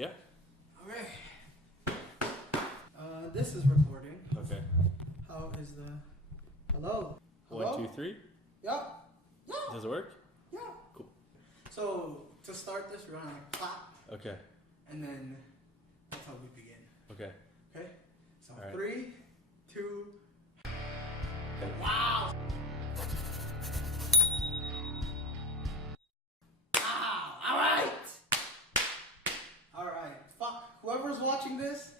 Yeah. Okay. This is recording. Okay. How is the... Hello? 1, 2, 3. Yeah. Yeah. Does it work? Yeah. Cool. So, to start this, we're going to clap. Okay. And then that's how we begin. Okay. Okay? So, All right. 3, 2... Okay. Wow! Wow! Alright! Alright. Fuck. Whoever's watching this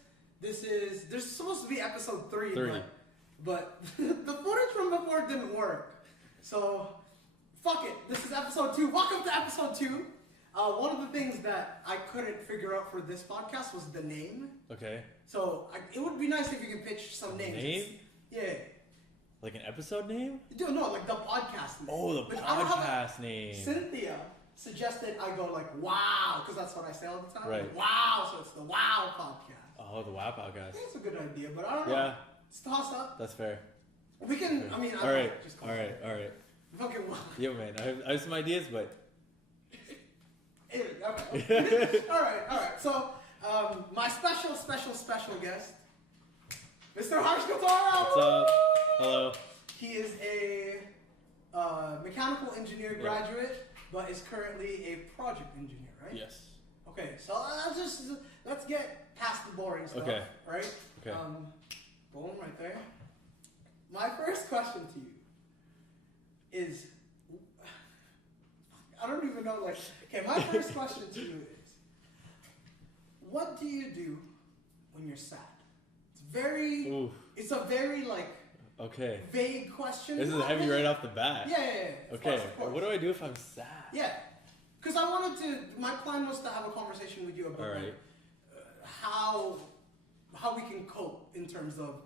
is... There's supposed to be episode 3. 3. But the footage from before didn't work. So, fuck it. This is episode 2. Welcome to episode 2. One of the things that I couldn't figure out for this podcast was the name. Okay. So, it would be nice if you could pitch some names. Name? Yeah. Like an episode name? No, like the podcast name. Oh, the Like, podcast name. Cynthia suggested I go like, wow, because that's what I say all the time. Right. Like, wow, so it's the Wow podcast. Oh, the WAP I podcast. think it's a good idea, but I don't know. Yeah, It's toss up. that's fair. We can, Okay. I mean, I All don't right. know, just call All right. it. All right. Fucking wow. Yeah, man. I have some ideas, but Okay. all right. So, my special guest, Mr. Harsh Ghatora. What's up? Hello. He is a mechanical engineer graduate, but is currently a project engineer, right? Yes. Okay, so let's get past the boring stuff. Okay. Right? Okay. Boom, right there. My first question to you is, I don't even know, like, okay, my first question to you is, what do you do when you're sad? Oof. It's a very, like, Okay. vague question. This is Not heavy really- right off the bat. Yeah. Okay. Of course. What do I do if I'm sad? Yeah. Because my plan was to have a conversation with you about All right. like, how we can cope in terms of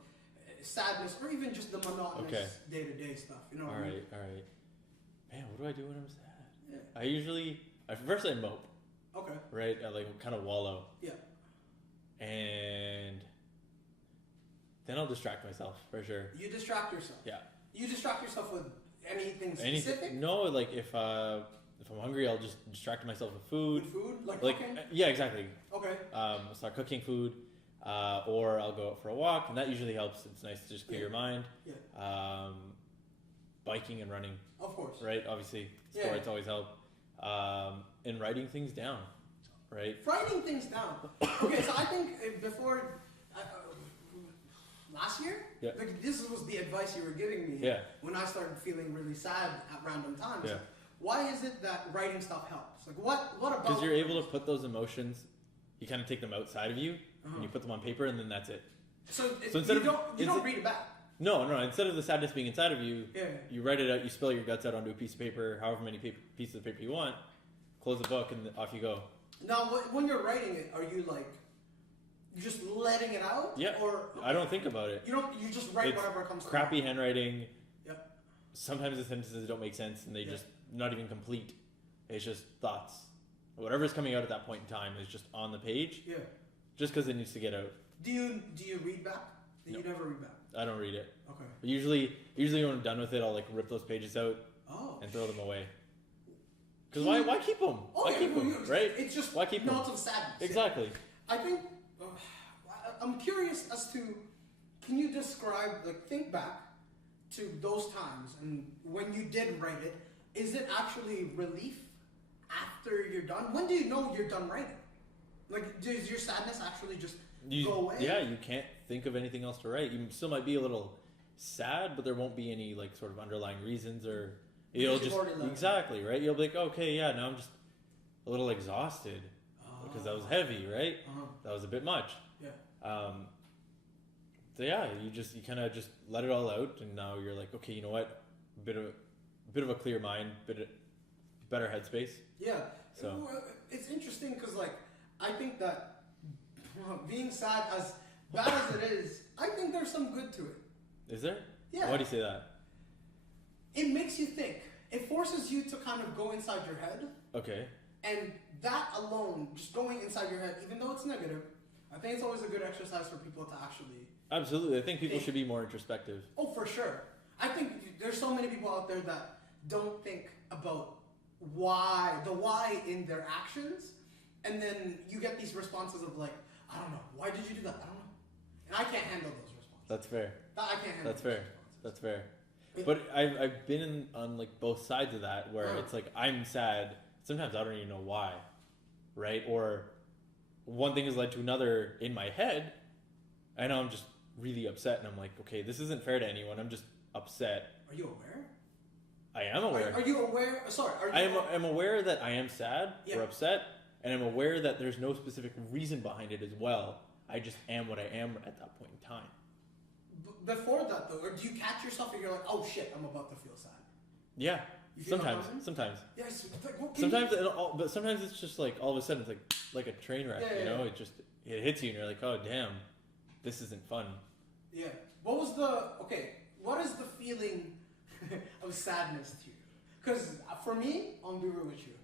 sadness or even just the monotonous day-to-day stuff. You know what All I mean? right. All right. Man, what do I do when I'm sad? Yeah. First I mope, Okay. right? I like kind of wallow. Yeah. And then I'll distract myself for sure. You distract yourself. Yeah. You distract yourself with anything specific? No, like if I'm hungry, I'll just distract myself with food. With food? Like cooking? Yeah, exactly. Okay. I'll start cooking food, or I'll go out for a walk, and that usually helps. It's nice to just clear your mind. Yeah. Biking and running, Of course. right? Obviously, sports always help. And writing things down, right? Writing things down. Okay, so I think before last year, Yeah. like this was the advice you were giving me Yeah. when I started feeling really sad at random times. Yeah. Why is it that writing stuff helps? Like what about? Because you're able to put those emotions, you kind of take them outside of you, and you put them on paper, and then that's it. So instead you of- don't read it back. No. Instead of the sadness being inside of you, Yeah. you write it out. You spill your guts out onto a piece of paper, however many pieces of paper you want. Close the book, and off you go. Now, when you're writing it, are you like you just letting it out? Yeah. Or I don't think about it. You just write It's whatever comes. Crappy handwriting. Yeah. Sometimes the sentences don't make sense, and they Yeah. just not even complete. It's just thoughts. Whatever's coming out at that point in time is just on the page, Yeah. just because it needs to get out. Do you read back? No. You never read back. I don't read it. Okay. But usually when I'm done with it, I'll like rip those pages out Oh. and throw them away. Because why keep them? Why Okay, keep them? Right? It's just Why keep them? notes of sadness. Exactly. I think I'm curious as to, can you describe, like, think back to those times and when you did write it, is it actually relief after you're done? When do you know you're done writing? Like, does your sadness actually just go away? Yeah, you can't think of anything else to write. You still might be a little sad, but there won't be any like sort of underlying reasons, or you'll Because you've already left. exactly right. You'll be like, okay, yeah, now I'm just a little exhausted because that was heavy, right? Uh-huh. That was a bit much. Yeah. So yeah, you kind of just let it all out, and now you're like, okay, you know what? A bit of a clear mind, better headspace. Yeah. So It's interesting because, like, I think that being sad, as bad as it is, I think there's some good to it. Is there? Yeah. Why do you say that? It makes you think. It forces you to kind of go inside your head. Okay. And that alone, just going inside your head, even though it's negative, I think it's always a good exercise for people to actually... Absolutely. I think people should be more introspective. Oh, for sure. I think there's so many people out there that don't think about the why in their actions, and then you get these responses of like, I don't know, why did you do that? I don't know, and I can't handle those responses. That's fair. I can't handle. That's fair. That's fair. But I've been on like both sides of that where it's like I'm sad. Sometimes I don't even know why, right? Or one thing has led to another in my head. I know I'm just really upset, and I'm like, okay, this isn't fair to anyone. I'm just upset. Are you aware? I am aware. Are you aware? Sorry, I'm aware that I am sad or upset, and I'm aware that there's no specific reason behind it as well. I just am what I am at that point in time. Before that, though, or do you catch yourself and you're like, oh shit, I'm about to feel sad? Yeah. Sometimes. Yes. But sometimes it's just like all of a sudden it's like a train wreck. You know, it hits you and you're like, oh damn, this isn't fun. Yeah. What is the feeling of sadness to you? Because for me, I'll be real with you.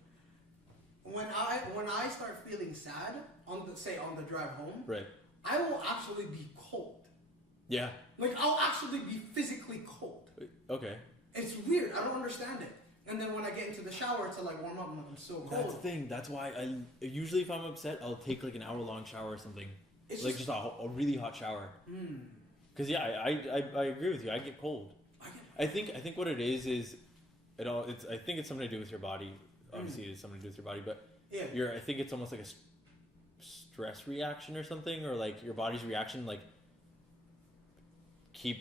When I start feeling sad on the drive home, right, I will actually be cold. Yeah. Like I'll actually be physically cold. Okay. It's weird. I don't understand it. And then when I get into the shower to like warm up, I'm like, I'm so cold. That's the thing. That's why I usually, if I'm upset, I'll take like an hour-long shower or something. It's like just a really hot shower. Because I agree with you. I get cold. I think what it is I think it's something to do with your body. Obviously, it is something to do with your body, but I think it's almost like a stress reaction or something, or like your body's reaction, like I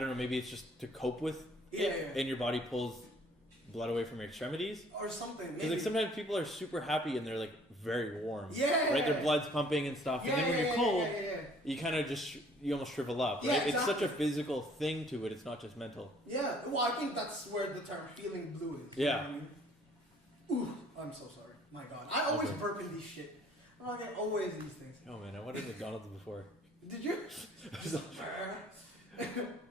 don't know, maybe it's just to cope with it, and your body pulls blood away from your extremities or something. Because like sometimes people are super happy and they're like very warm, right? Their blood's pumping and stuff, and then when you're cold, you kind of you almost shrivel up, right? Exactly. It's such a physical thing to it. It's not just mental. Yeah, well, I think that's where the term feeling blue is. Yeah. Ooh, I'm so sorry. My God, I always burp in these shit. I get always these things. Oh man, I wanted McDonald's before. Did you?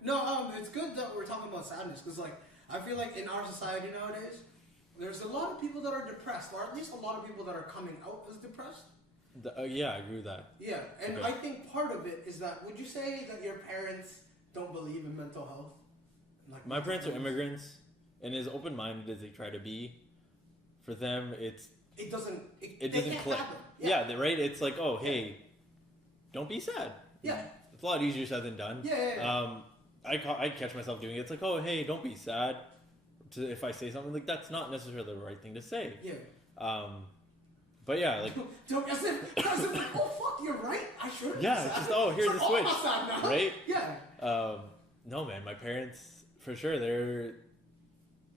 No, it's good that we're talking about sadness because, like, I feel like in our society nowadays, there's a lot of people that are depressed, or at least a lot of people that are coming out as depressed. Yeah, I agree with that. Yeah, and I think part of it is that, would you say that your parents don't believe in mental health? Like, my parents are immigrants, and as open-minded as they try to be, for them, it doesn't click. Yeah, right? It's like, oh, hey, don't be sad. Yeah. It's a lot easier said than done. Yeah. I catch myself doing it. It's like, oh, hey, don't be sad. If I say something, like, that's not necessarily the right thing to say. Yeah. But yeah, like... as if, oh, fuck, you're right. I should have Yeah, it's just, oh, here's the switch. Right? Yeah. No, man, my parents, for sure,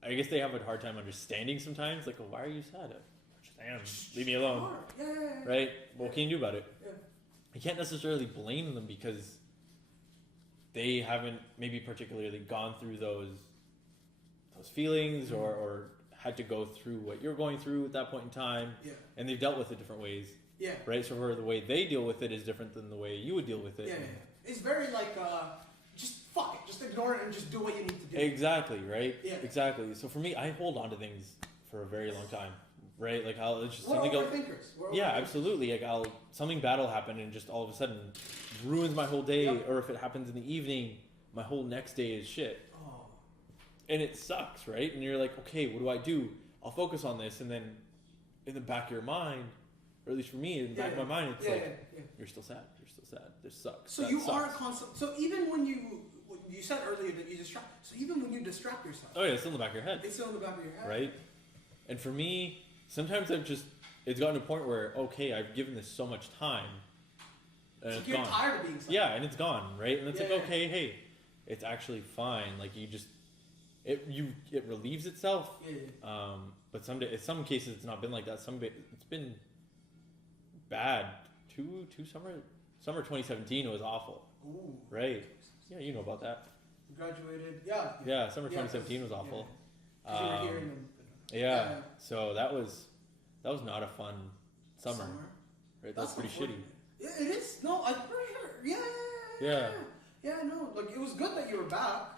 I guess they have a hard time understanding sometimes. Like, oh, why are you sad? Just leave me alone. Yeah. Right? What can you do about it? Yeah. You can't necessarily blame them because they haven't maybe particularly gone through those feelings or had to go through what you're going through at that point in time. Yeah. And they've dealt with it different ways. Yeah. Right? So the way they deal with it is different than the way you would deal with it. Yeah. It's very like, just fuck it. Just ignore it and just do what you need to do. Exactly, right? Yeah. Exactly. So for me, I hold on to things for a very long time. Right? Like we're overthinkers. Yeah, absolutely. Like something bad will happen and just all of a sudden ruins my whole day. Or if it happens in the evening, my whole next day is shit. Oh. And it sucks, right? And you're like, okay, what do? I'll focus on this, and then in the back of your mind, or at least for me, in the back of my mind, it's you're still sad. You're still sad. This sucks. So you are constant. So even when you said earlier that you distract. So even when you distract yourself. Oh yeah, it's still in the back of your head. It's still in the back of your head. Right. And for me, sometimes it's gotten to a point where, okay, I've given this so much time, and it's gone. Tired of being sad. Yeah, and it's gone, right? And it's okay, hey, it's actually fine. Like it relieves itself. Yeah. But in some cases it's not been like that. It's been bad. Summer 2017 was awful. Ooh. Right? Yeah, you know about that. Graduated. Yeah. Yeah, summer 2017 was awful. You were hearing them. Yeah. So that was not a fun summer. Right? That's pretty shitty. Yeah, it is. No, I'm pretty sure. Yeah. Yeah, no. Like, it was good that you were back.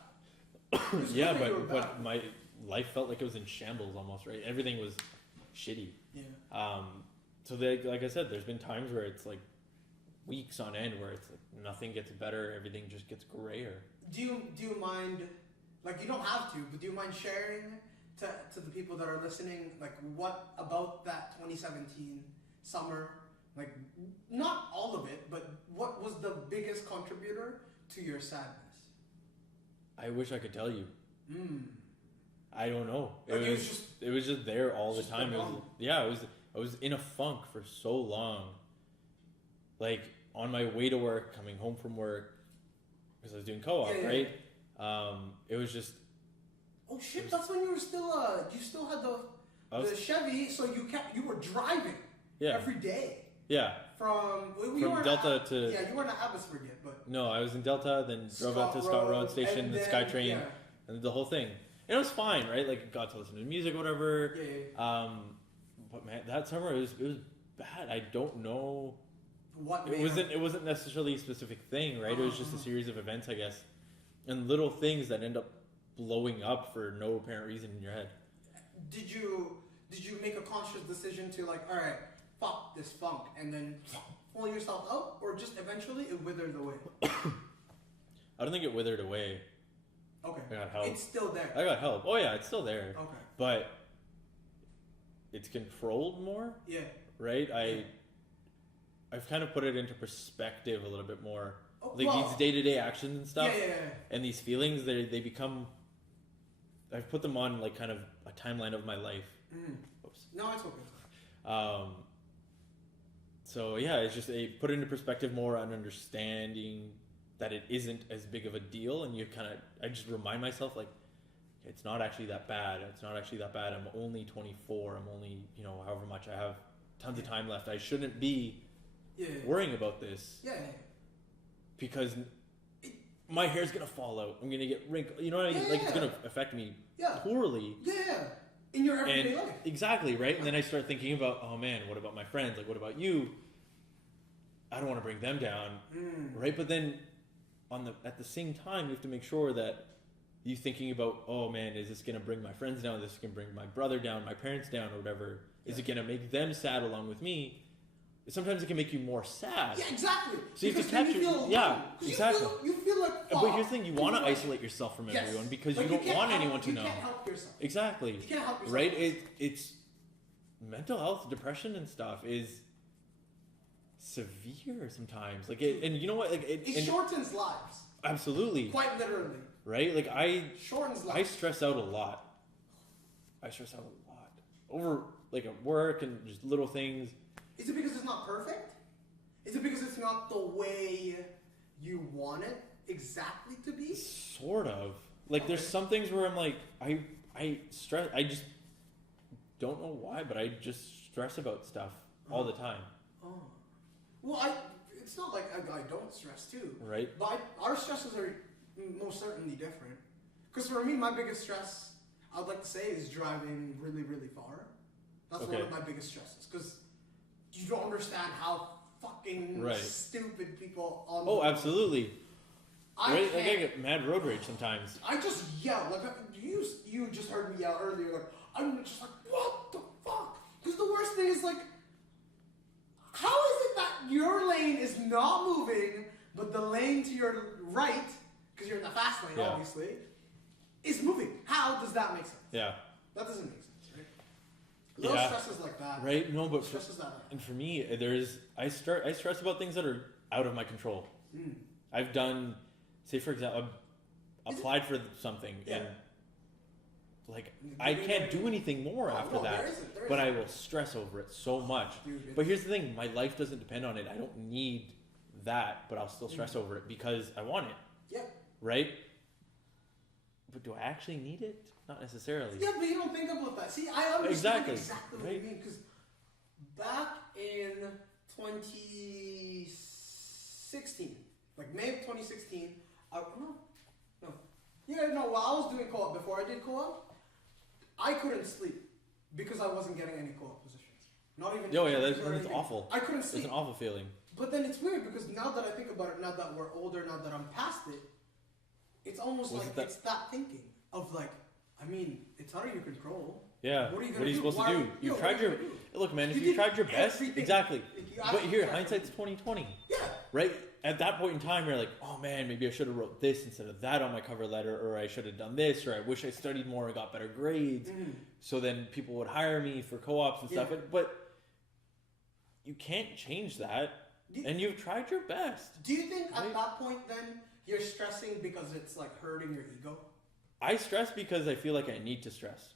Yeah, but my life felt like it was in shambles almost, right? Everything was shitty. Yeah. So like I said, there's been times where it's like weeks on end where it's like nothing gets better, everything just gets grayer. Do you mind, like, you don't have to, but do you mind sharing to the people that are listening, like, what about that 2017 summer? Like, not all of it, but what was the biggest contributor to your sadness? I wish I could tell you. Mm. I don't know. Like It was just there all the time. I was in a funk for so long. Like on my way to work, coming home from work, because I was doing co-op, right? It was just. Oh shit! That's when you were still you still had the Chevy, so you were driving every day. Yeah. From Delta to you weren't at Abbotsford yet, but no, I was in Delta, then drove out to Scott Road Station, then SkyTrain, and the whole thing. And it was fine, right? Like got to listen to music, whatever. But man, that summer it was bad. I don't know. It wasn't necessarily a specific thing, right? It was just a series of events, I guess, and little things that end up blowing up for no apparent reason in your head. Did you make a conscious decision to like, all right, fuck this funk, and then pull yourself out, or just eventually it withered away? I don't think it withered away. Okay. I got help. It's still there. I got help. Oh yeah, it's still there. Okay. But it's controlled more. Yeah. Right? I've kind of put it into perspective a little bit more. Oh, like these day-to-day actions and stuff. Yeah. And these feelings, they become. I've put them on like kind of a timeline of my life. Oops. No, it's okay. So yeah, it's just put it into perspective more on understanding that it isn't as big of a deal, and I just remind myself like, it's not actually that bad. It's not actually that bad. I'm only 24. I'm only, however much I have tons of time left. I shouldn't be worrying about this. Yeah. Because my hair's gonna fall out. I'm gonna get wrinkled. You know what I mean? It's gonna affect me poorly. Yeah. In your everyday life. Exactly, right? And then I start thinking about, oh man, what about my friends? Like, what about you? I don't want to bring them down, right? But then, at the same time, you have to make sure that you're thinking about, oh man, is this going to bring my friends down? Is this going to bring my brother down, my parents down, or whatever? Is it going to make them sad along with me? Sometimes it can make you more sad. Yeah, exactly. So you have to capture. Exactly. You feel like. But here's the thing: you want to isolate yourself from everyone because you don't want anyone to know. You can't help yourself. Exactly. You can't help yourself. Right? It's mental health, depression, and stuff is severe sometimes. Like, and you know what? Like, it shortens lives. Absolutely. Quite literally. Right? Like shortens lives. I stress out a lot. Over like at work and just little things. Is it because it's not perfect? Is it because it's not the way you want it exactly to be? Sort of. Like there's some things where I'm like, I stress. I just don't know why, but I just stress about stuff all the time. Oh. Well, it's not like I don't stress too. Right. But our stresses are most certainly different. Because for me, my biggest stress, I'd like to say, is driving really, really far. That's one of my biggest stresses. Because you don't understand how fucking stupid people on the road. Absolutely. I get mad road rage sometimes. I just yell. Like, you just heard me yell earlier. Like, I'm just like, what the fuck? Because the worst thing is, like, how is it that your lane is not moving, but the lane to your right, because you're in the fast lane, obviously, is moving? How does that make sense? Yeah. That doesn't make sense, right? Little stresses like that. Right? No, but and for me, I stress about things that are out of my control. I've done, say for example, I've applied for something and like I can't do anything more after that. There isn't. But I will stress over it so much. Dude, but here's the thing, my life doesn't depend on it. I don't need that, but I'll still stress over it because I want it. Yeah. Right? But do I actually need it? Not necessarily. Yeah, but you don't think about that. See, I understand exactly what you mean. Because back in 2016, like May of 2016, while I was doing co-op, before I did co-op, I couldn't sleep because I wasn't getting any co-op positions. Not even. Oh yeah, that's awful. I couldn't sleep. It's an awful feeling. But then it's weird because now that I think about it, now that we're older, now that I'm past it, it's almost it's that thinking of like, I mean, it's out of your control. Yeah. What are you supposed to do? You've tried your look, man. If you tried your best, exactly. But here, hindsight's 20/20. Yeah. Right. At that point in time, you're like, oh man, maybe I should have wrote this instead of that on my cover letter, or I should have done this, or I wish I studied more and got better grades, so then people would hire me for co-ops and stuff. But you can't change that, and you've tried your best. Do you think at that point then you're stressing because it's like hurting your ego? I stress because I feel like I need to stress.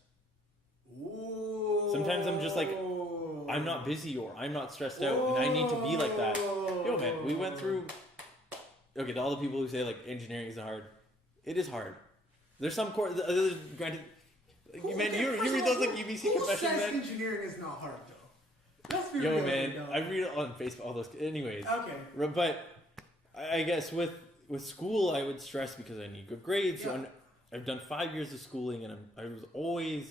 Ooh. Sometimes I'm just like, I'm not busy or I'm not stressed out, and I need to be like that. Yo, man, we went through. Okay, to all the people who say like engineering isn't hard, it is hard. There's some granted. Man, you read those like UBC confessions. Who says engineering is not hard though? Let's be real. Yo, man, I read it on Facebook. All those. Anyways. Okay. But I guess with school, I would stress because I need good grades. Yeah. So I've done 5 years of schooling, and I was always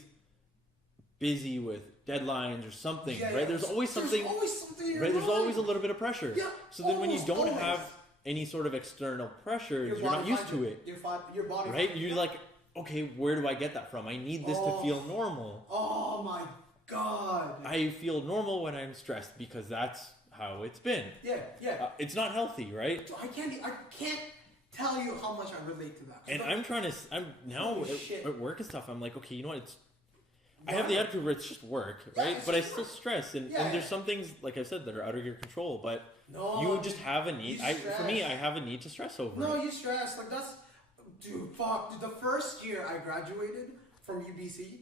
busy with deadlines or something, right? Yeah. There's always something. Right? There's always a little bit of pressure. Yeah. So then when you don't have any sort of external pressures, you're not used to it. Your body. Right? You're like, okay, where do I get that from? I need this to feel normal. Oh my God. I feel normal when I'm stressed because that's how it's been. Yeah. It's not healthy, right? I can't tell you how much I relate to that. And I'm now at work and stuff, I'm like, okay, you know what? I have the attitude where it's just work, right? But I still stress, and there's some things, like I said, that are out of your control. But you just have a need. For me, I have a need to stress over. No, you stress. Like that's, dude. Fuck. Dude, the first year I graduated from UBC,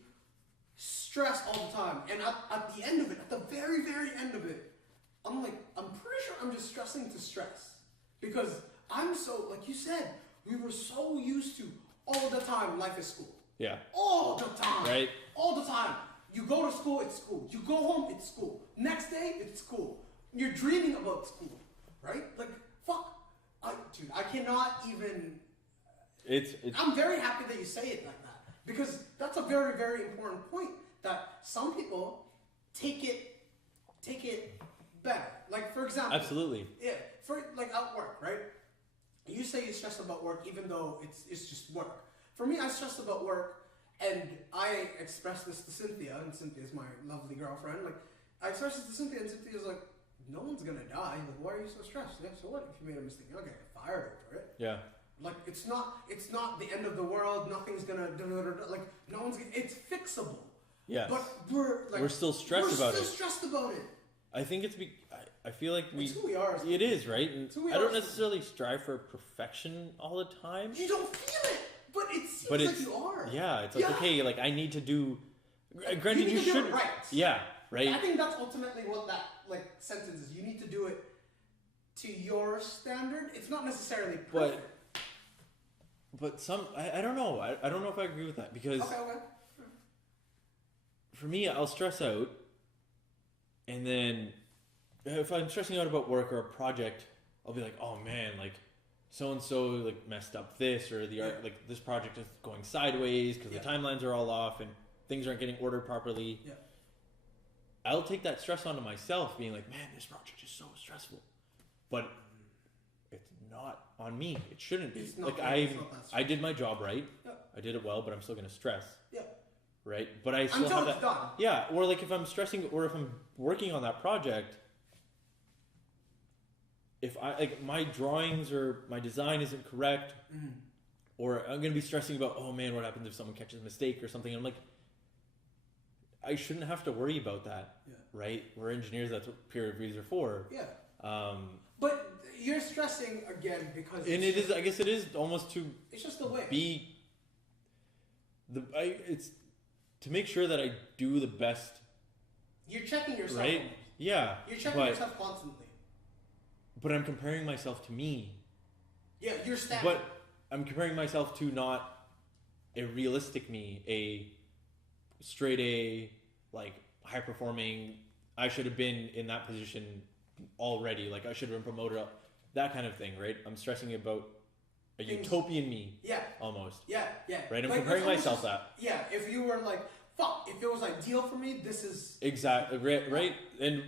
stress all the time. And at the end of it, at the very, very end of it, I'm like, I'm pretty sure I'm just stressing to stress because I'm so, like you said, we were so used to all the time. Life is school. Yeah. All the time. Right. All the time. You go to school, it's school. You go home, it's school. Next day, it's school. You're dreaming about school, right? Like, fuck. Dude, I cannot even... I'm very happy that you say it like that. Because that's a very, very important point. That some people take it better. Like, for example... Absolutely. Yeah. Like, at work, right? You say you stress about work even though it's just work. For me, I stress about work, and I express this to Cynthia, and Cynthia's my lovely girlfriend. Like, I express this to Cynthia, and Cynthia's like, no one's gonna die. Like, why are you so stressed? Yeah, so what if you made a mistake? You're not gonna get fired over it. Yeah. Like, it's not the end of the world. Nothing's gonna, like, no one's gonna, it's fixable. Yeah. But we're still stressed about it. We're still stressed about it. I think I feel like it's who we are. It is, right? And I don't necessarily strive for perfection all the time. You don't feel it. But it seems like you are. Yeah, it's like, okay, like I need to do... Granted, you should... Right. Yeah, right? I think that's ultimately what that sentence is. You need to do it to your standard. It's not necessarily perfect. But some... I don't know. I don't know if I agree with that because... Okay. For me, I'll stress out, and then if I'm stressing out about work or a project, I'll be like, oh man, like... so-and-so like messed up this or like this project is going sideways because the timelines are all off and things aren't getting ordered properly. Yeah. I'll take that stress onto myself being like, man, this project is so stressful. But it's not on me. It shouldn't be. Like I did my job right. Yeah. I did it well, but I'm still going to stress. Yeah. Right? But I still until have it's done. Yeah, or like if I'm stressing or if I'm working on that project, if my drawings or my design isn't correct, or I'm gonna be stressing about, oh man, what happens if someone catches a mistake or something? I'm like, I shouldn't have to worry about that, right? We're engineers. That's what peer reviews are for. Yeah. But you're stressing again because. And it is. I guess it is almost to. It's just the way. It's to make sure that I do the best. You're checking yourself. Right. Yeah. You're checking yourself constantly. But I'm comparing myself to me. Yeah, you're standing. But I'm comparing myself to not a realistic me, a straight A, like high performing. I should have been in that position already. Like I should have been promoted up. That kind of thing, right? I'm stressing about a utopian me. Yeah. Almost. Yeah. Right? I'm comparing myself to that. Yeah. If you were like, fuck, if it was ideal for me, this is. Exactly. Right? And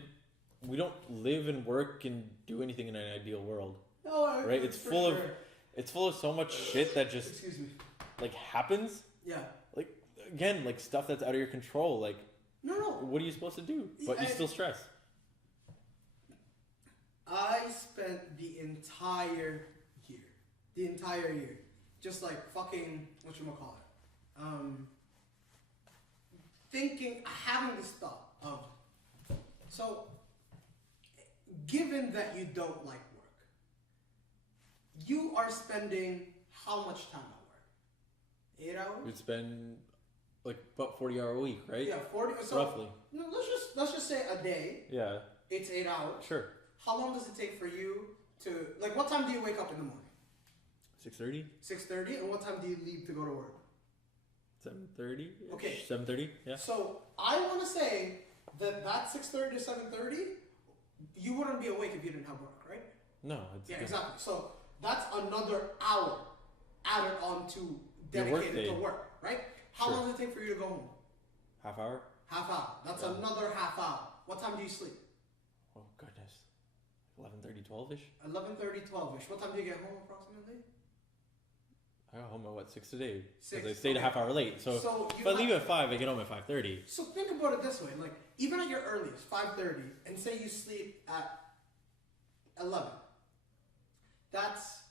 we don't live and work and do anything in an ideal world. No, right? It's full of so much shit that just like happens. Yeah. Like again, like stuff that's out of your control. Like no. What are you supposed to do? But you still stress. I spent the entire year, just like fucking whatchamacallit, thinking, having this thought of, so given that you don't like work, you are spending how much time at work? 8 hours? We'd spend like about 40-hour a week, right? Yeah, 40. So roughly. No, let's just say a day. Yeah. It's 8 hours. Sure. How long does it take for you to like? What time do you wake up in the morning? 6:30. 6:30. And what time do you leave to go to work? 7:30. Okay. 7:30. Yeah. So I want to say that 6:30 to 7:30, you wouldn't be awake if you didn't have work, right? No. Yeah, exactly. So that's another hour added on to dedicated to work, right? How long does it take for you to go home? Half hour. Half hour. That's another half hour. What time do you sleep? Oh goodness. 11:30, 12ish. 11:30, 12ish. What time do you get home approximately? I got home at what, 6 today? 6. Because I stayed a half hour late. So if I leave at 5, I get home at 5:30. So think about it this way: like even at your earliest, 5:30, and say you sleep at 11. That's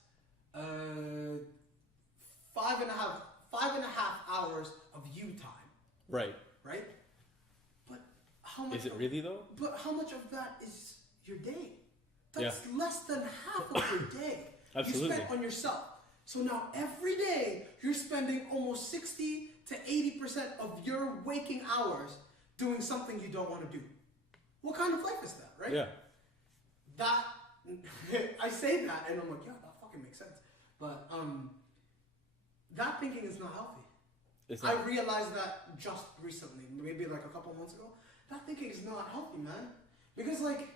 5.5 hours of you time. Right. Right. But how much? Is it really though? But how much of that is your day? That's less than half of your day. Absolutely. You spent on yourself. So now every day you're spending almost 60 to 80% of your waking hours doing something you don't want to do. What kind of life is that, right? Yeah. That I say that and I'm like, yeah, that fucking makes sense. But that thinking is not healthy. I realized that just recently, maybe like a couple months ago. That thinking is not healthy, man. Because like,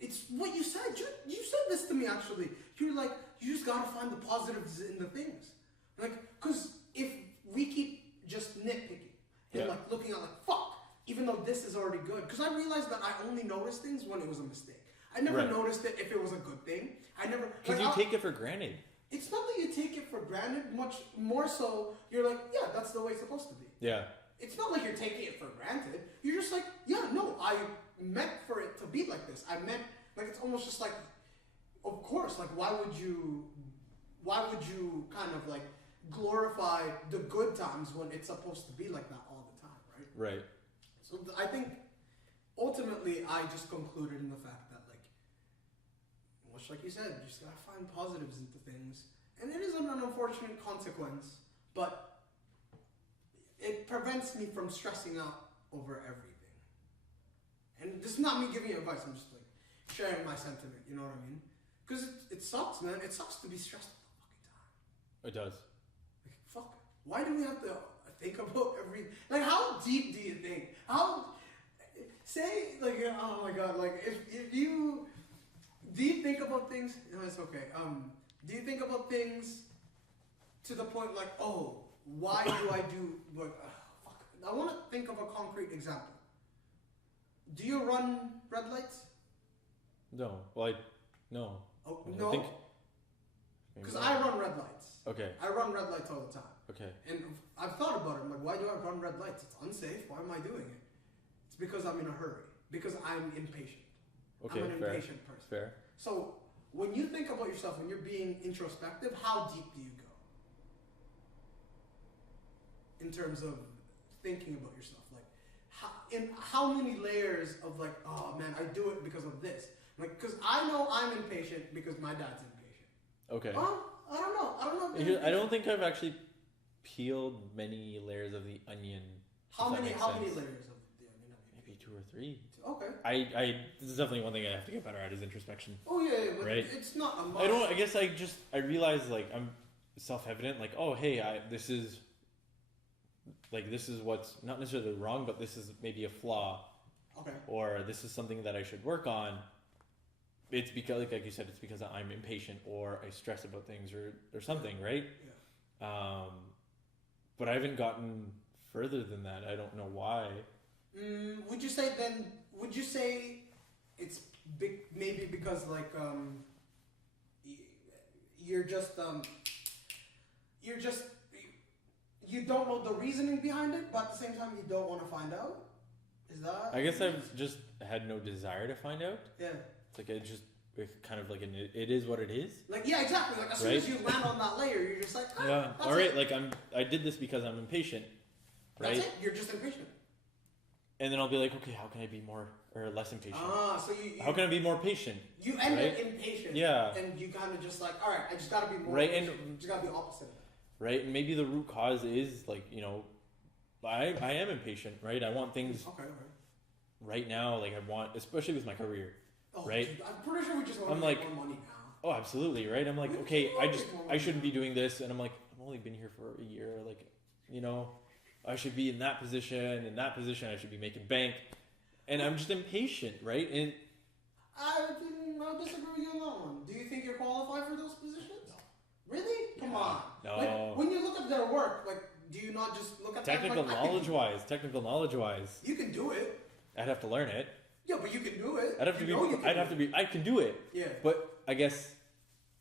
it's what you said. You said this to me actually. You're like, you just gotta find the positives in the things. Like, cause if we keep just nitpicking and like looking at like, fuck, even though this is already good. Cause I realized that I only noticed things when it was a mistake. I never noticed it if it was a good thing. I never. Cause you take it for granted. It's not that you take it for granted, much more so you're like, yeah, that's the way it's supposed to be. Yeah. It's not like you're taking it for granted. You're just like, yeah, no, I meant for it to be like this. I meant, like, it's almost just like, of course, like, why would you kind of like glorify the good times when it's supposed to be like that all the time, right? Right. So I think ultimately I just concluded in the fact that like, much like you said, you just gotta find positives into things. And it is an unfortunate consequence, but it prevents me from stressing out over everything. And this is not me giving you advice, I'm just like sharing my sentiment, you know what I mean? Because it sucks, man. It sucks to be stressed all the fucking time. It does. Like, fuck. Why do we have to think about every... Like, how deep do you think? Say, like, oh my god, like, if you... Do you think about things... No, it's okay. Do you think about things to the point like, oh, why do I do... Like, fuck. I want to think of a concrete example. Do you run red lights? No. Well, no. Oh, I no? think... Because I run red lights. Okay. I run red lights all the time. Okay. And I've thought about it. I'm like, why do I run red lights? It's unsafe. Why am I doing it? It's because I'm in a hurry. Because I'm impatient. Okay, I'm an impatient person. Fair. So when you think about yourself, when you're being introspective, how deep do you go? In terms of thinking about yourself. Like, how many layers of like, oh man, I do it because of this. Like, because I know I'm impatient because my dad's impatient. Okay. I don't know. I don't think I've actually peeled many layers of the onion. How many layers of the onion? Maybe 2 or 3. Okay. This is definitely one thing I have to get better at is introspection. Oh yeah, but right? It's not a must. I guess I realize like I'm self-evident. Like, oh hey, this is what's not necessarily wrong, but this is maybe a flaw. Okay. Or this is something that I should work on. It's because, like you said, it's because I'm impatient or I stress about things or something, right? Yeah. But I haven't gotten further than that. I don't know why. Would you say it's big? Maybe because like you don't know the reasoning behind it, but at the same time you don't want to find out. Is that? I guess I've just had no desire to find out. Yeah. It's like it's kind of like it is what it is. Like yeah, exactly. Like as soon as you land on that layer, you're just like yeah. All right. Like I did this because I'm impatient. Right. That's it. You're just impatient. and then I'll be like, okay, how can I be more or less impatient? So you how can I be more patient? You end up impatient. Yeah. And you kind of just like, all right, I just gotta be more right, patient. and just gotta be opposite of that. Right, and maybe the root cause is like, you know, I am impatient, right? I want things right now. Like I want, especially with my career, right? Dude, I'm pretty sure we just want to like, make more money now. Oh, absolutely, right? I'm like, okay, I shouldn't be doing this, and I'm like, I've only been here for a year, like, you know, I should be in that position, I should be making bank, and I'm just impatient, right? And I disagree with you on that one. Do you think you're qualified for those positions? No. Really? Come on. No. Like, when you look at their work, like, do you not just look at technical knowledge wise? You can do it. I'd have to learn it. Yeah, but you can do it. I can do it. Yeah. But I guess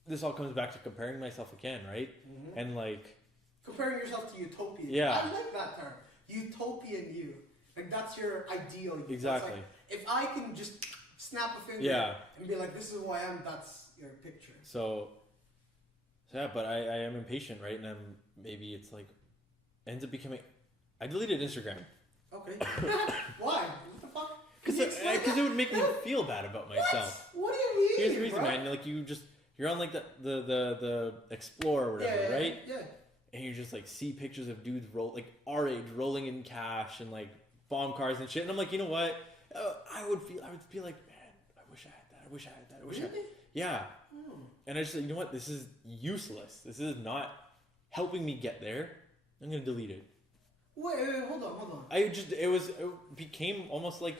this all comes back to comparing myself again, right? Mm-hmm. And like comparing yourself to utopian. Yeah. I like that term. Utopian you. Like that's your ideal you. Exactly. Like, if I can just snap a finger and be like, this is who I am, that's your picture. So yeah, but I am impatient, right? And maybe it's like ends up becoming. I deleted Instagram. Okay. Why? What the fuck? Because it would make me feel bad about myself. What do you mean? Here's the reason, man. Like you're on like the Explore or whatever, right? Yeah. And you just like see pictures of dudes like our age rolling in cash and like bomb cars and shit. And I'm like, you know what? I would feel like, man, I wish I had that. I wish I had that. I wish I had that. Yeah. And I just said, you know what? This is useless. This is not helping me get there. I'm gonna delete it. Wait, hold on. It became almost like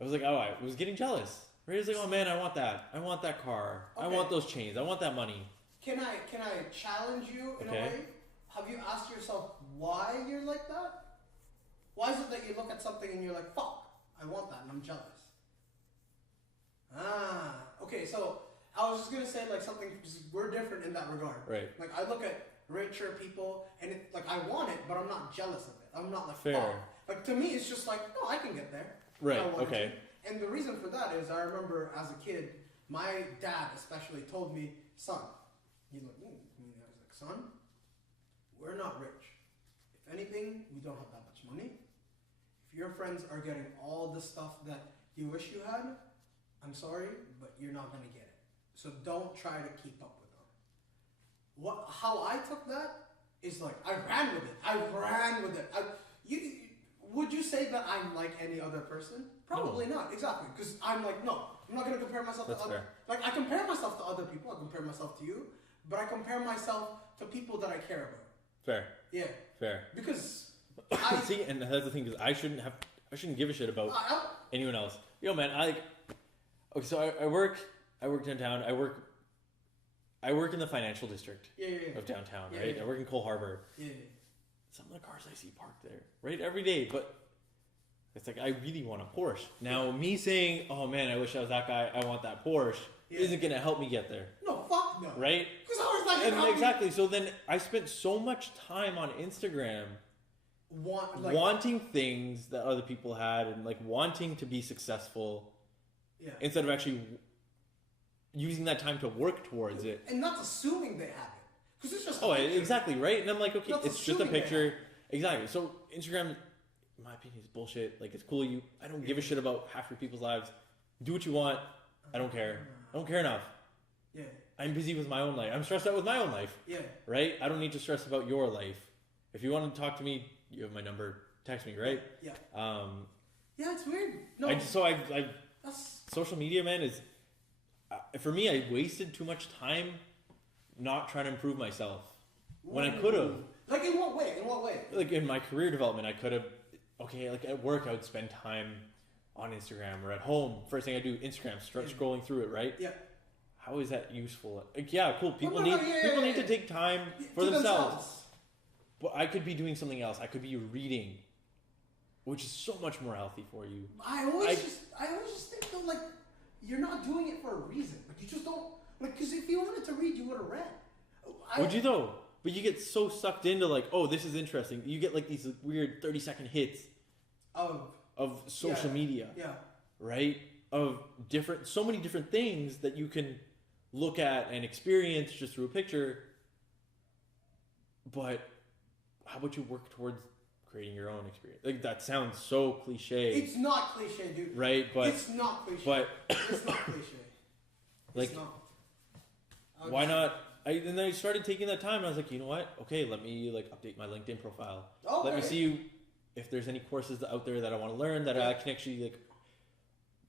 I was like, oh, I was getting jealous. Right? It's like, oh man, I want that. I want that car. Okay. I want those chains. I want that money. Can I challenge you in a way? Have you asked yourself why you're like that? Why is it that you look at something and you're like, fuck, I want that and I'm jealous? Okay, so I was just gonna say like something, we're different in that regard. Right. Like I look at richer people and like I want it, but I'm not jealous of it. I'm not like, fair. fuck. Like to me, it's just like, no, I can get there. Right, okay. And the reason for that is I remember as a kid, my dad especially told me, son, he's like, I was like, son, we're not rich. If anything, we don't have that much money. If your friends are getting all the stuff that you wish you had, I'm sorry, but you're not going to get it. So don't try to keep up with them. How I took that is like, I ran with it. Would you say that I'm like any other person? Probably not, exactly. Because I'm like, no, I'm not going to compare myself to other. Like, I compare myself to other people, I compare myself to you, but I compare myself to people that I care about. Fair. Yeah. Fair. Because see, and that's the thing, because I shouldn't give a shit about anyone else. Yo, man, okay, so I work downtown. I work in the financial district of downtown, right? I work in Cole Harbor. Yeah. Some of the cars I see parked there, right, every day, but it's like, I really want a Porsche. Now, me saying, oh man, I wish I was that guy, I want that Porsche, isn't going to help me get there. No, fuck no. Right? Because I was like, exactly. So then I spent so much time on Instagram wanting things that other people had and like wanting to be successful instead of actually using that time to work towards it. And not assuming they have it. Because it's just exactly, right? And I'm like, okay, it's just a picture. Exactly. So Instagram, in my opinion, is bullshit. Like, it's cool. I don't give a shit about half your people's lives. Do what you want. I don't care. I don't care enough. Yeah. I'm busy with my own life. I'm stressed out with my own life. Yeah. Right? I don't need to stress about your life. If you want to talk to me, you have my number. Text me, right? Yeah. Yeah, it's weird. No. Social media, man, is for me. I wasted too much time not trying to improve myself when I could have. Like in what way? Like in my career development, I could have. Okay, like at work, I would spend time on Instagram, or at home. First thing I do, Instagram, scrolling through it, right? Yeah. How is that useful? Like, yeah, cool. People need to take time for themselves. But I could be doing something else. I could be reading, which is so much more healthy for you. I always just think though, like, you're not doing it for a reason. Like, you just don't, like, because if you wanted to read, you would have read. Would you though? But you get so sucked into like, oh, this is interesting. You get like these weird 30-second hits of social media. Yeah. Right? Of so many different things that you can look at and experience just through a picture. But how about you work towards creating your own experience. Like that sounds so cliche. It's not cliche, dude. Right, but it's not cliche. But it's not cliche. Like, it's not. Why not? And then I started taking that time, and I was like, you know what? Okay, let me like update my LinkedIn profile. Okay. Let me see if there's any courses out there that I want to learn that I can actually like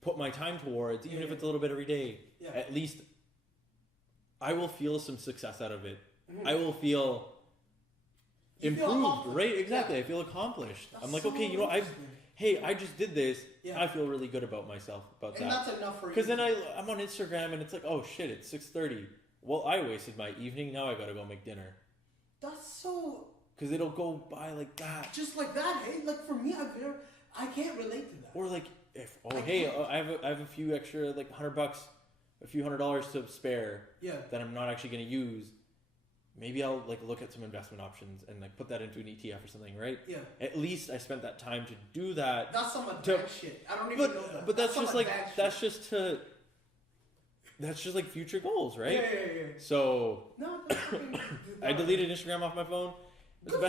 put my time towards, even if it's a little bit every day. Yeah. At least I will feel some success out of it. I will feel improved, right? Exactly. I feel accomplished. I'm like, okay, you know, I just did this. Yeah. I feel really good about myself about and that. that's enough for you. Because then I'm on Instagram and it's like, oh shit, it's 6:30. Well, I wasted my evening. Now I gotta go make dinner. That's so. Because it'll go by like that. Just like that, hey. Like for me, I can't relate to that. Or like if I have a few extra like $100, a few $100 to spare. Yeah. That I'm not actually gonna use. Maybe I'll like look at some investment options and like put that into an ETF or something, right? Yeah. At least I spent that time to do that. That's some advanced shit. I don't even know that. But that's just like shit. that's just like future goals, right? Yeah. So No, I deleted Instagram off my phone. It's the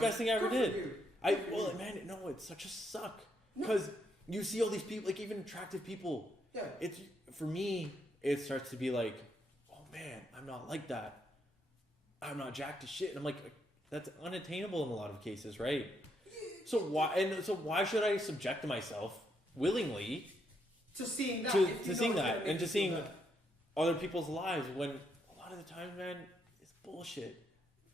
best thing I ever did. It's such a suck because you see all these people, like even attractive people. Yeah. It's for me. It starts to be like, oh man, I'm not like that. I'm not jacked to shit. And I'm like, that's unattainable in a lot of cases, right? So why should I subject myself willingly to seeing that? To seeing that and to seeing other people's lives when a lot of the time, man, it's bullshit.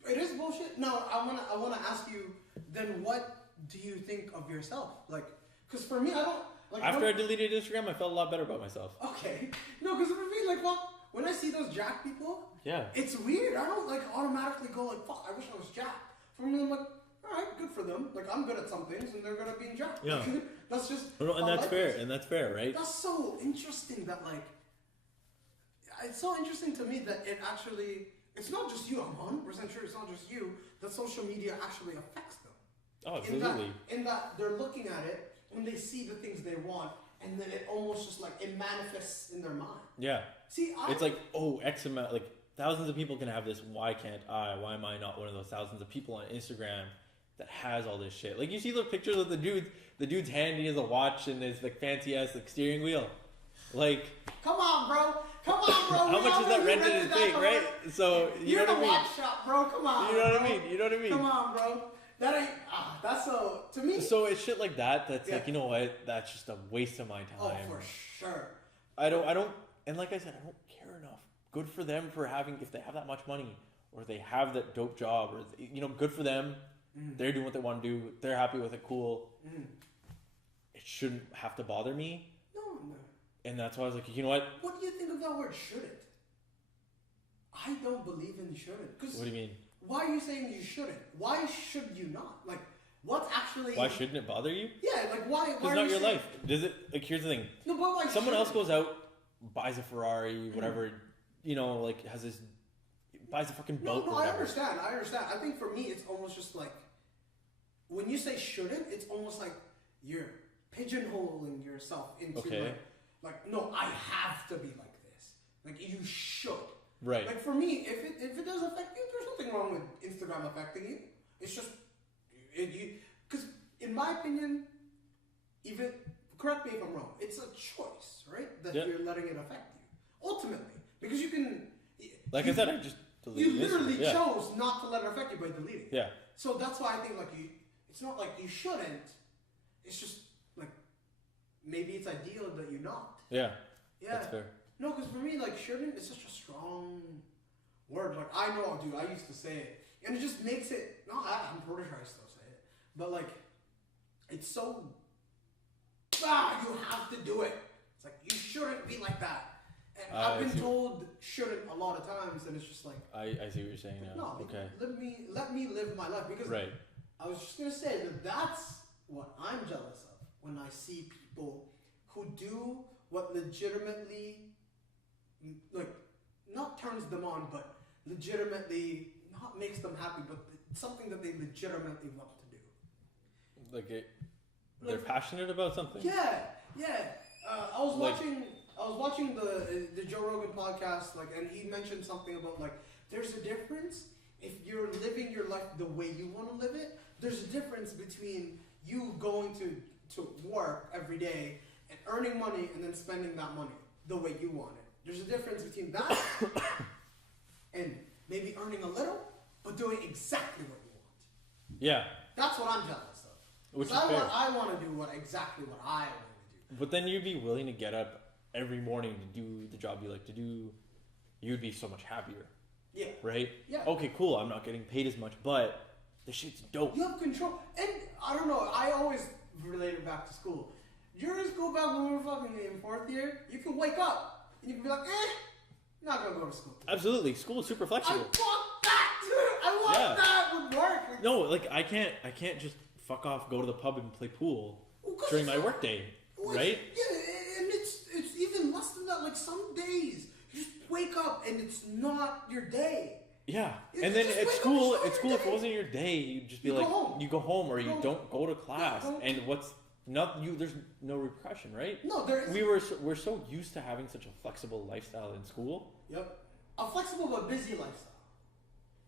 It is bullshit. Now I wanna ask you. Then what do you think of yourself? Like, because for me, I don't. Like, After I deleted Instagram, I felt a lot better about myself. Okay. No, because for me, like, well, when I see those jacked people, yeah, it's weird. I don't like automatically go like, "Fuck, I wish I was jacked." For me, I'm like, all right, good for them. Like, I'm good at some things, and they're good at being jacked. Yeah, like, that's just. And that's fair. And that's fair, right? That's so interesting. That like, it's so interesting to me that it actually. It's not just you. I'm 100% sure it's not just you. That social media actually affects them. Oh, absolutely. In that they're looking at it and they see the things they want, and then it almost just like it manifests in their mind. Yeah. See, it's like, oh, X amount, like thousands of people can have this. Why can't I? Why am I not one of those thousands of people on Instagram that has all this shit? Like you see the pictures of the dude's hand, he has a watch and his like fancy ass like steering wheel. Like, come on, bro. How much is that rented and fake, right? So you're know what I mean? Watch shop, bro. Come on. You know what I mean? Come on, bro. That ain't. That's so to me. So it's shit like that. That's like, you know what? That's just a waste of my time. Oh, for sure. I don't. And like I said, I don't care enough. Good for them for having, if they have that much money or they have that dope job, or good for them. They're doing what they want to do. They're happy with it. Cool. It shouldn't have to bother me. No. And that's why I was like, you know what? What do you think of that word shouldn't? I don't believe in shouldn't. What do you mean? Why are you saying you shouldn't? Why should you not? Like, what's actually... Why shouldn't it bother you? Yeah, like, why... It's not your life. Does it... Like, here's the thing. No, but like... Someone else goes out, buys a Ferrari, whatever, like, has this... Buys a fucking boat or whatever. I understand. I think for me, it's almost just like... When you say shouldn't, it's almost like you're pigeonholing yourself into, like, no, I have to be like this. Like, you should. Right. Like for me, if it does affect you, there's nothing wrong with Instagram affecting you. It's just because in my opinion, even correct me if I'm wrong, it's a choice, right? That you're letting it affect you ultimately, because you can. Like I said, I just deleted. You literally chose not to let it affect you by deleting. Yeah. So that's why I think like it's not like you shouldn't. It's just like maybe it's ideal that you not. Yeah. Yeah. That's fair. No, because for me, like, shouldn't is such a strong word. Like, I know, dude, I used to say it. And it just makes it, no, I'm pretty sure I still say it. But, like, it's so, you have to do it. It's like, you shouldn't be like that. And I've been told shouldn't a lot of times, and it's just like. I see what you're saying now. No, okay. Let me live my life. Because I was just going to say that's what I'm jealous of. When I see people who do what legitimately, like, not turns them on, but legitimately not makes them happy, but something that they legitimately want to do. Like they're passionate about something. Yeah. I was watching the Joe Rogan podcast, like, and he mentioned something about like there's a difference if you're living your life the way you want to live it, there's a difference between you going to work every day and earning money and then spending that money the way you want it. There's a difference between that and maybe earning a little, but doing exactly what you want. Yeah. That's what I'm jealous of. Which is fair. I want to do exactly what I want to do. But then you'd be willing to get up every morning to do the job you like to do. You'd be so much happier. Yeah. Right? Yeah. Okay, cool. I'm not getting paid as much, but the shit's dope. You have control. And I don't know, I always relate it back to school. During school back when we were fucking in 4th year, you can wake up and you can be like, not gonna go to school. Absolutely. School is super flexible. I want that, dude. I want that with work. Like, no, like I can't just fuck off, go to the pub and play pool during my work day. Right? Yeah, and it's even less than that. Like some days you just wake up and it's not your day. Yeah, and then at school, if it wasn't your day, you'd just be like, you go home or you don't go to class, and there's no repercussion, right? No, there is. We're so used to having such a flexible lifestyle in school. Yep, a flexible but busy lifestyle.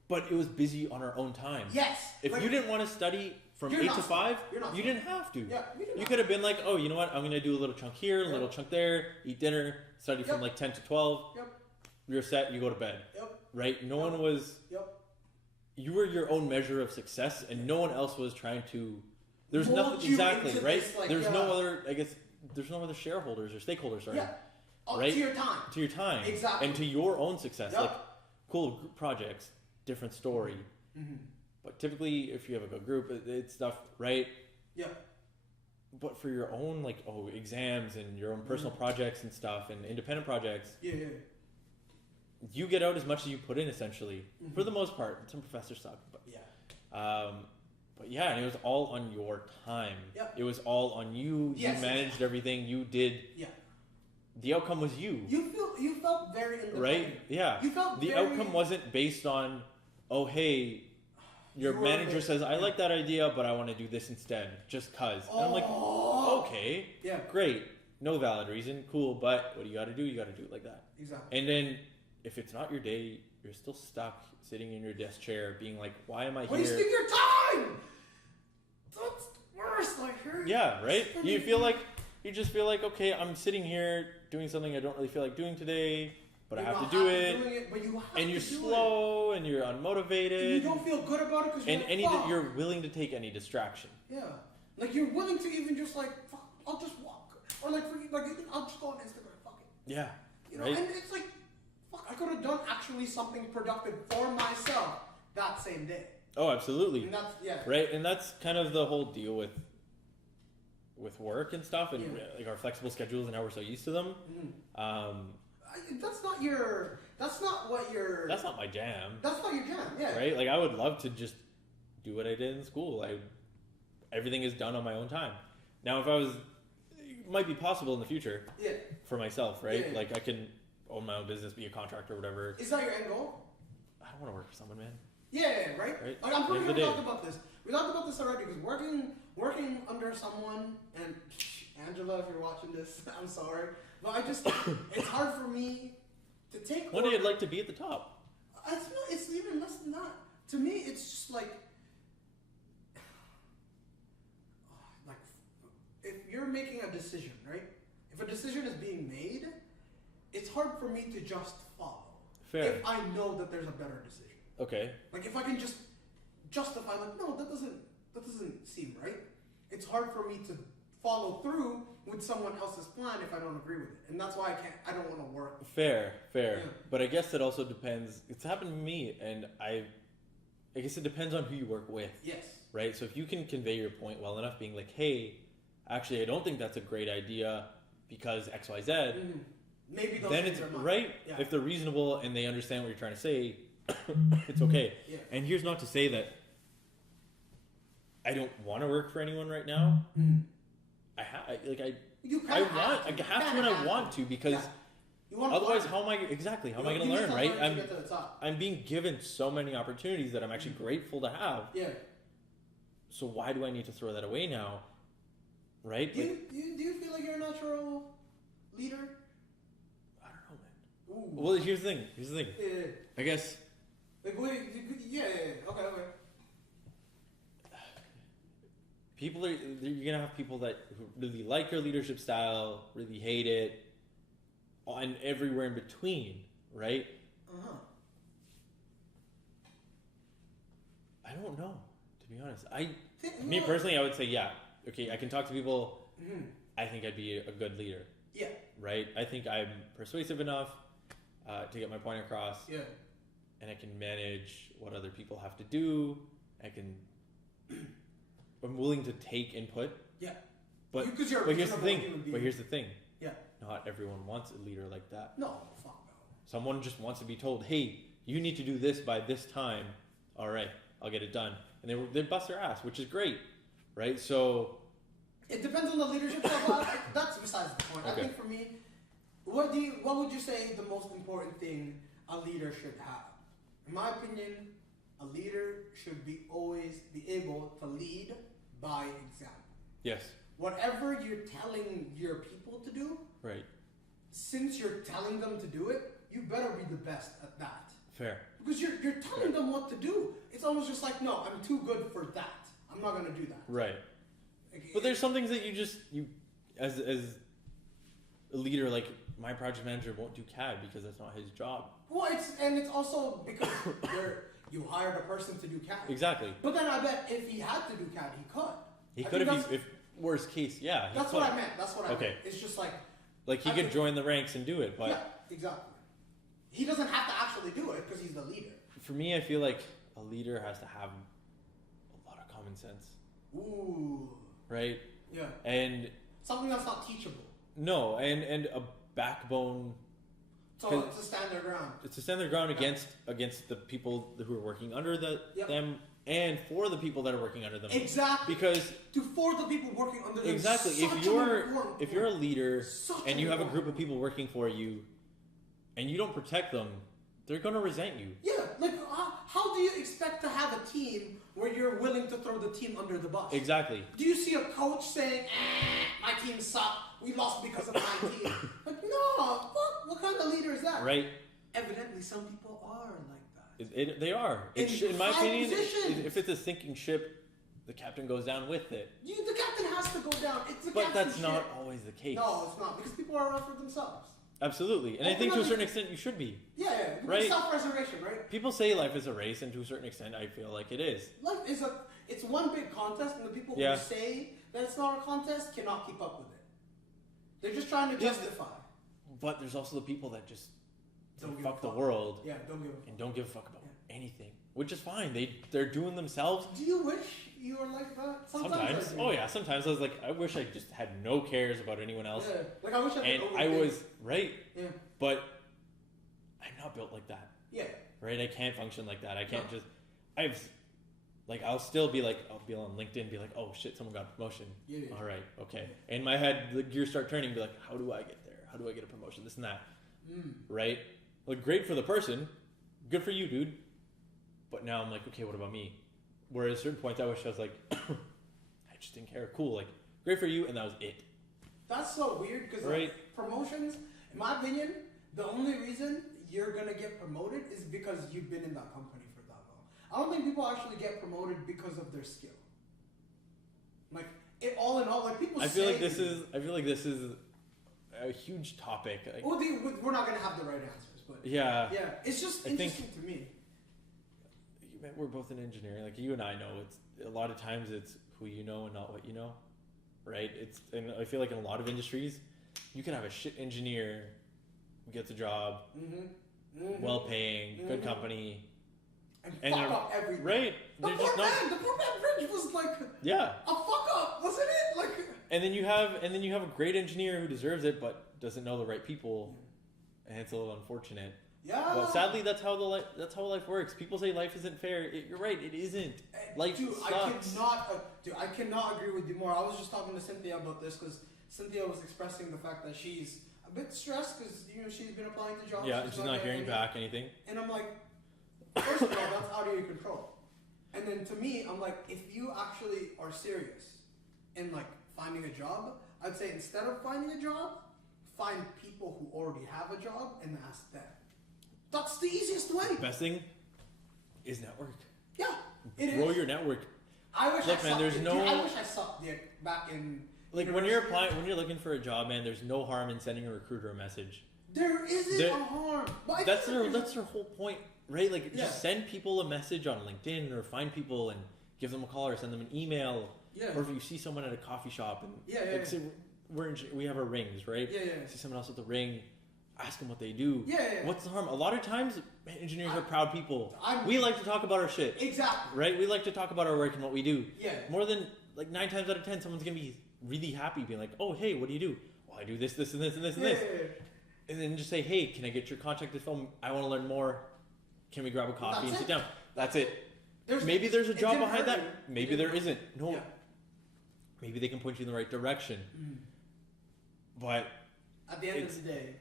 But it was busy on our own time. Yes. If you didn't want to study from 8 to 5, you didn't have to. Yeah, you could have been like, oh, you know what? I'm going to do a little chunk here, a little chunk there, eat dinner, study from like 10 to 12. Yep. You're set, you go to bed. Yep. Right? No one was... Yep. You were your own measure of success, and no one else was trying to... There's nothing... Exactly, right? This, like, there's no other... I guess there's no other shareholders or stakeholders, right? Yeah. Right? To your time. To your time. Exactly. And to your own success. Yep. Like, cool group projects, different story. Mm-hmm. But typically, if you have a good group, it's stuff, right? Yeah. But for your own, like, exams and your own personal projects and stuff and independent projects, yeah, you get out as much as you put in, essentially, for the most part. Some professors suck, but but yeah, and it was all on your time. Yep. It was all on you. Yes. You managed everything. You did. Yeah. The outcome was you. You felt very independent. Right? Yeah. You felt the outcome wasn't based on, oh hey, your manager says I like that idea, but I want to do this instead, just cause. And I'm like, okay, great, no valid reason, cool, but what do you got to do? You got to do it like that. Exactly. And then if it's not your day, you're still stuck sitting in your desk chair, being like, why am I here? Wasting your time. That's the worst. Like here. Yeah, right. You just feel like, okay, I'm sitting here doing something I don't really feel like doing today. But I have to do it, but you have and you're to do slow, and you're unmotivated. And you don't feel good about it because you're willing to take any distraction. Yeah, like you're willing to even just like, fuck, I'll just walk, or like I'll just go on Instagram, fuck it. Yeah, you know, and it's like, fuck, I could have done actually something productive for myself that same day. Oh, absolutely. And that's right, and that's kind of the whole deal with work and stuff, and like our flexible schedules and how we're so used to them. Mm-hmm. That's not my jam. That's not your jam, yeah. Right? Like I would love to just do what I did in school. Everything is done on my own time. Now, it might be possible in the future. Yeah. For myself, right? Yeah. Like I can own my own business, be a contractor, or whatever. Is that your end goal? I don't want to work for someone, man. Yeah, right? Like I'm pretty sure we talked about this. We talked about this already because working under someone, and Angela, if you're watching this, I'm sorry. But it's hard for me to take. One day I'd like to be at the top. It's even less than that. To me, it's just like if you're making a decision, right? If a decision is being made, it's hard for me to just follow. Fair. If I know that there's a better decision. Okay. Like if I can just justify, like, no, that doesn't seem right. It's hard for me to follow through with someone else's plan if I don't agree with it, and that's why I don't want to work. Fair. Yeah. But I guess it also depends. It's happened to me, and I guess it depends on who you work with. Yes. Right. So if you can convey your point well enough, being like, hey, actually, I don't think that's a great idea because X, Y, Z. Mm-hmm. Maybe those then things it's are mine. right. Yeah. If they're reasonable and they understand what you're trying to say, it's okay. Yeah. And here's not to say that I don't want to work for anyone right now. Mm. I have when I want to because otherwise how am I going to learn, right? I'm being given so many opportunities that I'm actually grateful to have. Yeah. So why do I need to throw that away now? Right? Do you feel like you're a natural leader? I don't know, man. Ooh. Well, here's the thing. Yeah. I guess Like, wait, yeah. Okay. People you're gonna have people that who really like your leadership style, really hate it, and everywhere in between, right? I don't know, to be honest. Me personally, I would say, yeah, okay, I can talk to people. Mm-hmm. I think I'd be a good leader. Yeah. Right? I think I'm persuasive enough to get my point across. Yeah. And I can manage what other people have to do. I'm willing to take input. Yeah. But here's the thing. Yeah. Not everyone wants a leader like that. No, fuck no. Someone just wants to be told, hey, you need to do this by this time. All right, I'll get it done. And they bust their ass, which is great. Right? So it depends on the leadership level. That's besides the point. Okay. I think for me, what would you say the most important thing a leader should have? In my opinion, a leader should always be able to lead by example. Yes. Whatever you're telling your people to do, right? Since you're telling them to do it, you better be the best at that. Fair. Because you're telling them what to do. It's almost just like, no, I'm too good for that. I'm not gonna do that. Right. But there's some things that you as a leader, like my project manager won't do CAD because that's not his job. Well, it's also because you hired a person to do CAD. Exactly. But then I bet if he had to do CAD, he could. He could if worst case, yeah. That's what I meant. Okay. It's just like he could join the ranks and do it, but yeah, exactly. He doesn't have to actually do it because he's the leader. For me, I feel like a leader has to have a lot of common sense. Ooh. Right? Yeah. And something that's not teachable. No, and a backbone. So to stand their ground. It's to stand their ground against the people who are working under them and for the people that are working under them. Exactly. Because for the people working under them. Exactly. If you're a leader and you have a group of people working for you and you don't protect them, they're going to resent you. Yeah, like how do you expect to have a team where you're willing to throw the team under the bus? Exactly. Do you see a coach saying, my team sucked, we lost because of my team? Like, no, fuck, what kind of leader is that? Right. Evidently, some people are like that. They are. In my opinion, if it's a sinking ship, the captain goes down with it. The captain has to go down. But that's not always the case. No, it's not, because people are out for themselves. Absolutely. And I think to a certain extent you should be. Yeah. Right? Self-preservation, right? People say life is a race, and to a certain extent I feel like it is. Life is it's one big contest, and the people who say that it's not a contest cannot keep up with it. They're just trying to justify. But there's also the people that just don't fuck the world. Yeah, don't give a fuck. And don't give a fuck about anything. Which is fine. They're doing themselves. Do you wish you were like that? Sometimes. Oh yeah, sometimes I was like, I wish I just had no cares about anyone else. Yeah. Like I wish I could. And I was right. Yeah. But I'm not built like that. Yeah. Right? I can't function like that. I can't just I'll still be like, I'll be on LinkedIn and be like, oh shit, someone got a promotion. Yeah. All right, okay. In my head, the gears start turning, be like, how do I get there? How do I get a promotion? This and that. Right? Like, great for the person. Good for you, dude. But now I'm like, okay, what about me? Whereas at certain points, I wish I was like, I just didn't care. Cool. Like, great for you, and that was it. That's so weird because promotions, in my opinion, the only reason you're going to get promoted is because you've been in that company for that long. I don't think people actually get promoted because of their skill. Like, all in all, like people I feel like this is a huge topic. Like, we're not going to have the right answers, but yeah, it's just interesting to me. We're both in engineering. Like you and I know, it's a lot of times it's who you know and not what you know, right? And I feel like in a lot of industries, you can have a shit engineer who gets a job, well-paying, good company, and fuck up everything. Right? The poor man Bridge was like a fuck up, wasn't it? Like. And then you have a great engineer who deserves it, but doesn't know the right people, and it's a little unfortunate. Yeah. But sadly, that's how life works. People say life isn't fair. You're right. It isn't. Life sucks. I cannot agree with you more. I was just talking to Cynthia about this because Cynthia was expressing the fact that she's a bit stressed because she's been applying to jobs. Yeah, she's not hearing back anything. And I'm like, first of all, that's out of your control. And then to me, I'm like, if you actually are serious in like finding a job, I'd say instead of finding a job, find people who already have a job and ask them. That's the easiest way. Best thing, is network. Yeah, it Grow is. your network. I wish Look, I man, sucked there's it. no. Dude, I wish I sucked dick back in. Like when you're applying, when you're looking for a job, man, there's no harm in sending a recruiter a message. There isn't a harm. But That's their whole point, right? Like Yeah. just send people a message on LinkedIn or find people and give them a call or send them an email. Yeah. Or if you see someone at a coffee shop and say we have our rings, right? Yeah. See someone else with the ring, ask them what they do. Yeah. What's the harm? A lot of times, engineers are proud people. I'm- We like to talk about our shit. Exactly. Right? We like to talk about our work and what we do. Yeah. More than like 9 times out of 10, someone's gonna be really happy, being like, "Oh, hey, what do you do?" "Well, I do this, this, and this, and this, and this." And then just say, "Hey, can I get your contact info? I want to learn more. Can we grab a coffee and sit down?" That's it. Maybe there's a job behind that. Maybe there isn't. No. Yeah. Maybe they can point you in the right direction. But at the end of the day,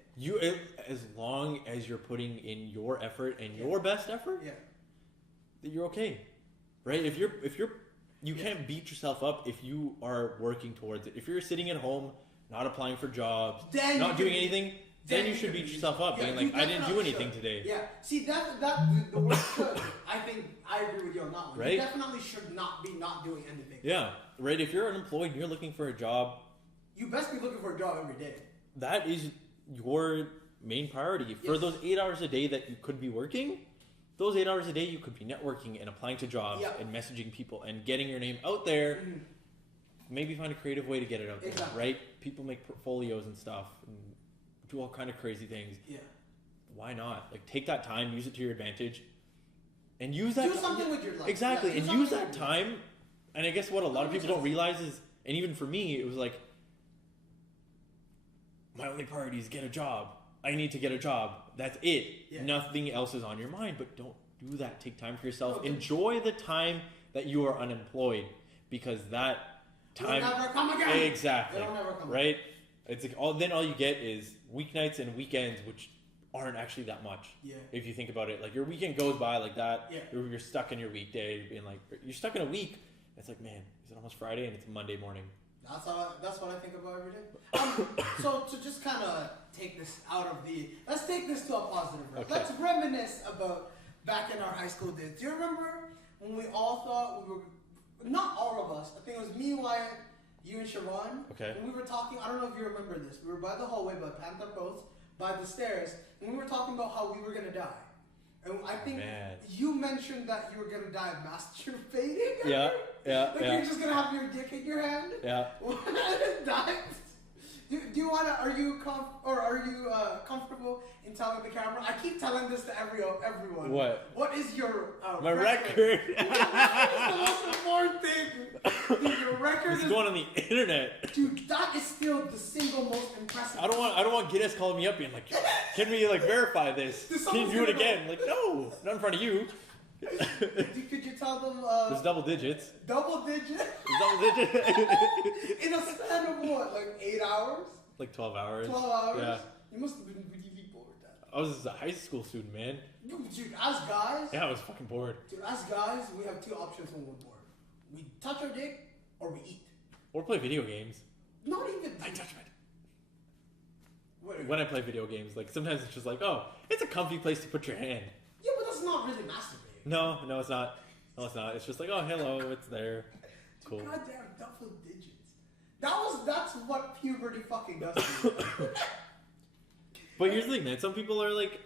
as long as you're putting in your effort and your best effort, that you're okay, right? If you're you can't beat yourself up if you are working towards it. If you're sitting at home, not applying for jobs, not doing anything, then you should beat yourself up, being like, I didn't do anything today. Yeah. See, that the word should. I think I agree with you on that one. Right? You definitely should not be not doing anything. Yeah, right. If you're unemployed and you're looking for a job, you best be looking for a job every day. That is your main priority. For those 8 hours a day that you could be working, those 8 hours a day you could be networking and applying to jobs and messaging people and getting your name out there. Maybe find a creative way to get it out there, right? People make portfolios and stuff and do all kind of crazy things. Yeah. Why not? Like, take that time, use it to your advantage, and use that. Do something with your life. Exactly, Yeah, and use that time. And I guess what a lot of people don't realize is, and even for me, it was like, my only priority is get a job. I need to get a job. That's it. Yeah. Nothing else is on your mind. But don't do that. Take time for yourself. Enjoy the time that you are unemployed, because that time will never come again. Exactly. It'll never come right. It's like all you get is weeknights and weekends, which aren't actually that much. Yeah. If you think about it, like your weekend goes by like that. Yeah. You're stuck in your weekday, being like you're stuck in a week. It's like, man, is it almost Friday and it's Monday morning? That's what I think about every day. So to just kind of take this out of let's take this to a positive route. Okay. Let's reminisce about back in our high school days. Do you remember when we all thought we were, not all of us, I think it was me, Wyatt, you and Sharon. Okay. And we were talking, I don't know if you remember this, we were by the hallway, by Panther Post, by the stairs, and we were talking about how we were going to die. And I think you mentioned that you were going to die masturbating. Yeah. You're just going to have your dick in your hand. Yeah. Die. Do you want to? Are you comfortable in telling the camera? I keep telling this to everyone. What? What is your my record? That is the most important thing. Dude, your record is going on the internet. Dude, that is still the single most impressive. I don't want Guinness calling me up being like, can we like verify this? Can you do it again? Like, no, not in front of you. Could you tell them? There's double digits. Double digits? There's double digits. In a span of what, like 8 hours? Like 12 hours. 12 hours? Yeah. You must have been really bored that. I was a high school student, man. Dude, as guys... Yeah, I was fucking bored. Dude, as guys, we have two options when we're bored. We touch our dick, or we eat. Or play video games. Not even... I touch my dick. When I play video games, like, sometimes it's just like, oh, it's a comfy place to put your hand. Yeah, but that's not really masturbating. No, it's not. No, it's not. It's just like, oh, hello, it's there. Cool. Goddamn double digits. That's what puberty fucking does to you. But here's the thing, man. Some people are like,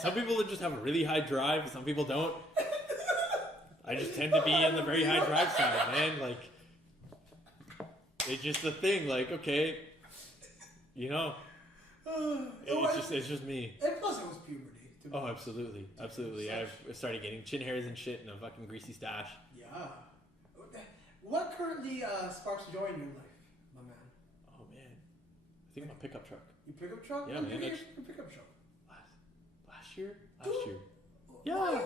some people just have a really high drive. Some people don't. I just tend to be on the very high drive side, man. Like, it's just a thing. Like, okay, you know, it's just me. And plus, it was puberty. Oh, absolutely. I started getting chin hairs and shit and a fucking greasy stash. Yeah. What currently sparks joy in your life, my man? Oh man, I think my pickup truck. Your pickup truck? Yeah, when man. Did you get your pickup truck? Last year. Yeah.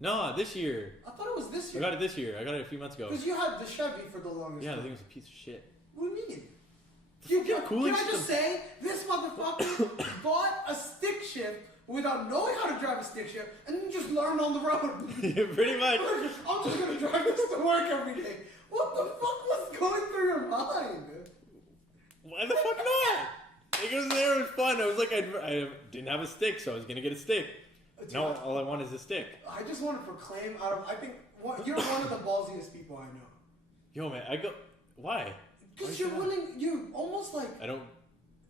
No, this year. I thought it was this year. I got it this year. I got it a few months ago. Because you had the Chevy for the longest time. Yeah, I think it was a piece of shit. What do you mean? Can I just say, this motherfucker bought a stick shift without knowing how to drive a stick shift, and then just learned on the road. Yeah, pretty much. I'm just gonna drive this to work every day. What the fuck was going through your mind? Why the fuck not? It was there, it was fun. I was like, I didn't have a stick, so I was gonna get a stick. No, all I want is a stick. I just want to proclaim I think you're one of the ballsiest people I know. Yo, man, why? Because you're willing, you almost like... I don't...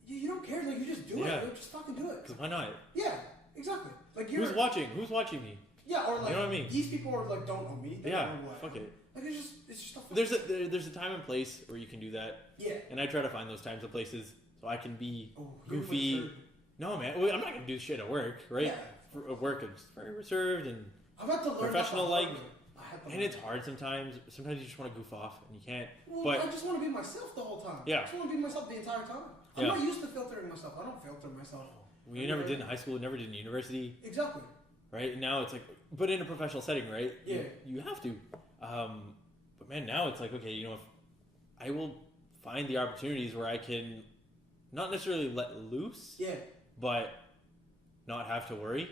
You don't care, like, you just do it. You just fucking do it. Because why not? Yeah, exactly. Like Who's watching? Who's watching me? Yeah, or like, you know what I mean? These people are like, don't know me. They don't know what. Fuck it. Like, it's just a There's a time and place where you can do that. Yeah. And I try to find those times and places so I can be goofy. No, man, I'm not gonna do shit at work, right? Yeah. For at work, it's very reserved and I've had to learn professional, like. And it's hard sometimes. Sometimes you just want to goof off and you can't. Well, but I just want to be myself the whole time. Yeah. I just want to be myself the entire time. I'm not used to filtering myself. I don't filter myself. Well, you never did in high school. You never did in university. Exactly. Right? And now it's like, but in a professional setting, right? Yeah. You have to. But man, now it's like, okay, if I will find the opportunities where I can not necessarily let loose. Yeah. But not have to worry.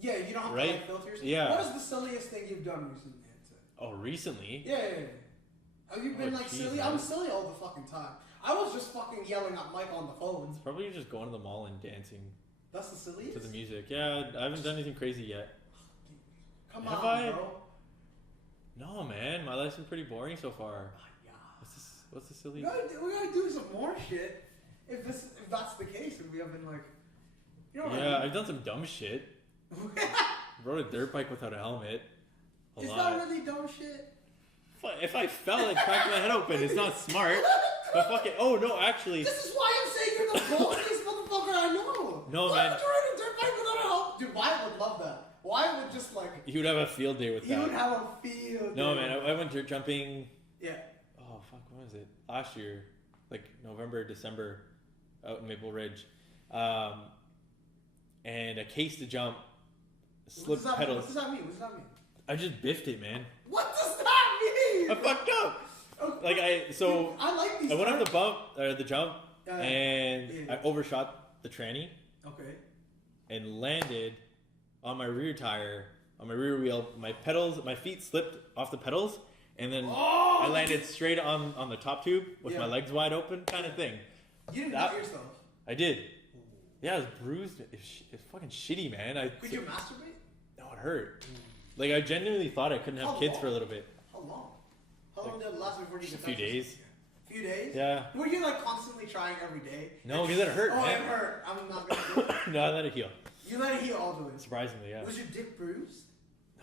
Yeah, you don't have to like filter yourself. Yeah. What is the silliest thing you've done recently? Oh, recently? Yeah. Have you been silly? Man. I'm silly all the fucking time. I was just fucking yelling at Mike on the phone. It's probably just going to the mall and dancing. That's the silliest? To the music. Yeah, I haven't done anything crazy yet. Come on, bro. No, man. My life's been pretty boring so far. Yeah. What's the silly? We gotta do some more shit. If that's the case, if we have been like, I've done some dumb shit. Rode a dirt bike without a helmet. It's not really dumb shit. If I fell and cracked my head open, it's not smart. But fuck it. Oh no, actually. This is why I'm saying you're the boldest motherfucker I know. No, why man. would you ride a dirt bike without a helmet? Dude, Wyatt would love that. Wyatt would just like. He would have a field day with that. He would have a field day. No, man. I went dirt jumping. Yeah. Oh fuck, when was it? Last year, like November, December, out in Maple Ridge, and a case to jump. Slip pedals. What does that mean? I just biffed it, man. What does that mean? I fucked up. Okay. I like these. I went on the jump, and I overshot the tranny. Okay. And landed on my rear tire, on my rear wheel. My feet slipped off the pedals, and then I landed straight on the top tube with my legs wide open, kind of thing. You didn't hurt yourself. I did. Yeah, I was bruised. It's fucking shitty, man. Could you masturbate? No, it hurt. Like, I genuinely thought I couldn't have kids for a little bit. How long? How long did it last before you Just a few days. A few days? Yeah. Were you like constantly trying every day? No, because it hurt, man. It hurt. I'm not gonna do it. No, I let it heal. You let it heal all the way? Surprisingly, yeah. Was your dick bruised?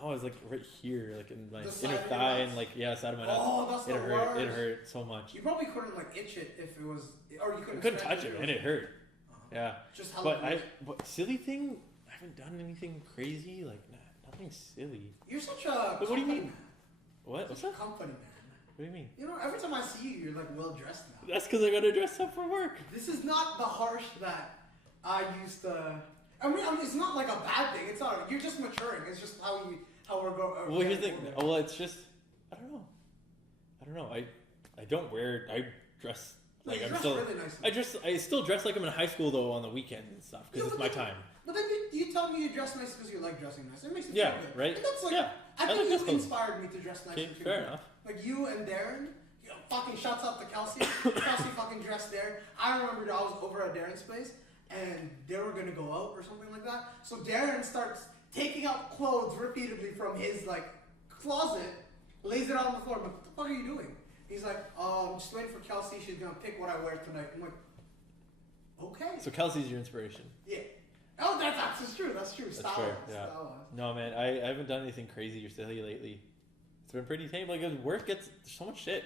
No, it was like right here, like in my The inner thigh and like, side of my nuts. Oh, that's the worst. It hurt so much. You probably couldn't like itch it if it was, or you couldn't. I couldn't touch it, man. It hurt. Yeah. Just how but silly thing, I haven't done anything crazy. Like, nothing silly. You're such a. What do you mean? Man. What's that? Company man. What do you mean? Every time I see you, you're like well dressed now. That's because I gotta dress up for work. This is not the Harsh that I used to. I mean, it's not like a bad thing. It's not. You're just maturing. It's just how we're going. Well, here's the thing. Well, it's just I don't know. I don't wear. I dress. Like I'm still, really nice. I still dress like I'm in high school though on the weekends and stuff because it's my time. But then you tell me you dress nice because you like dressing nice. It makes me feel good. Right? And that's like, I think like you inspired me to dress nice. Okay, fair enough. Like you and Darren, fucking shouts out to Kelsey. Kelsey fucking dressed there. I remember I was over at Darren's place and they were gonna go out or something like that. So Darren starts taking out clothes repeatedly from his like closet, lays it out on the floor. I'm like, what the fuck are you doing? He's like, I'm just waiting for Kelsey. She's gonna pick what I wear tonight. I'm like, okay. So Kelsey's your inspiration. Yeah. Oh, that's true. That's true. That's fair. Yeah. No, man, I haven't done anything crazy or silly lately. It's been pretty tame. Like, work gets so much shit.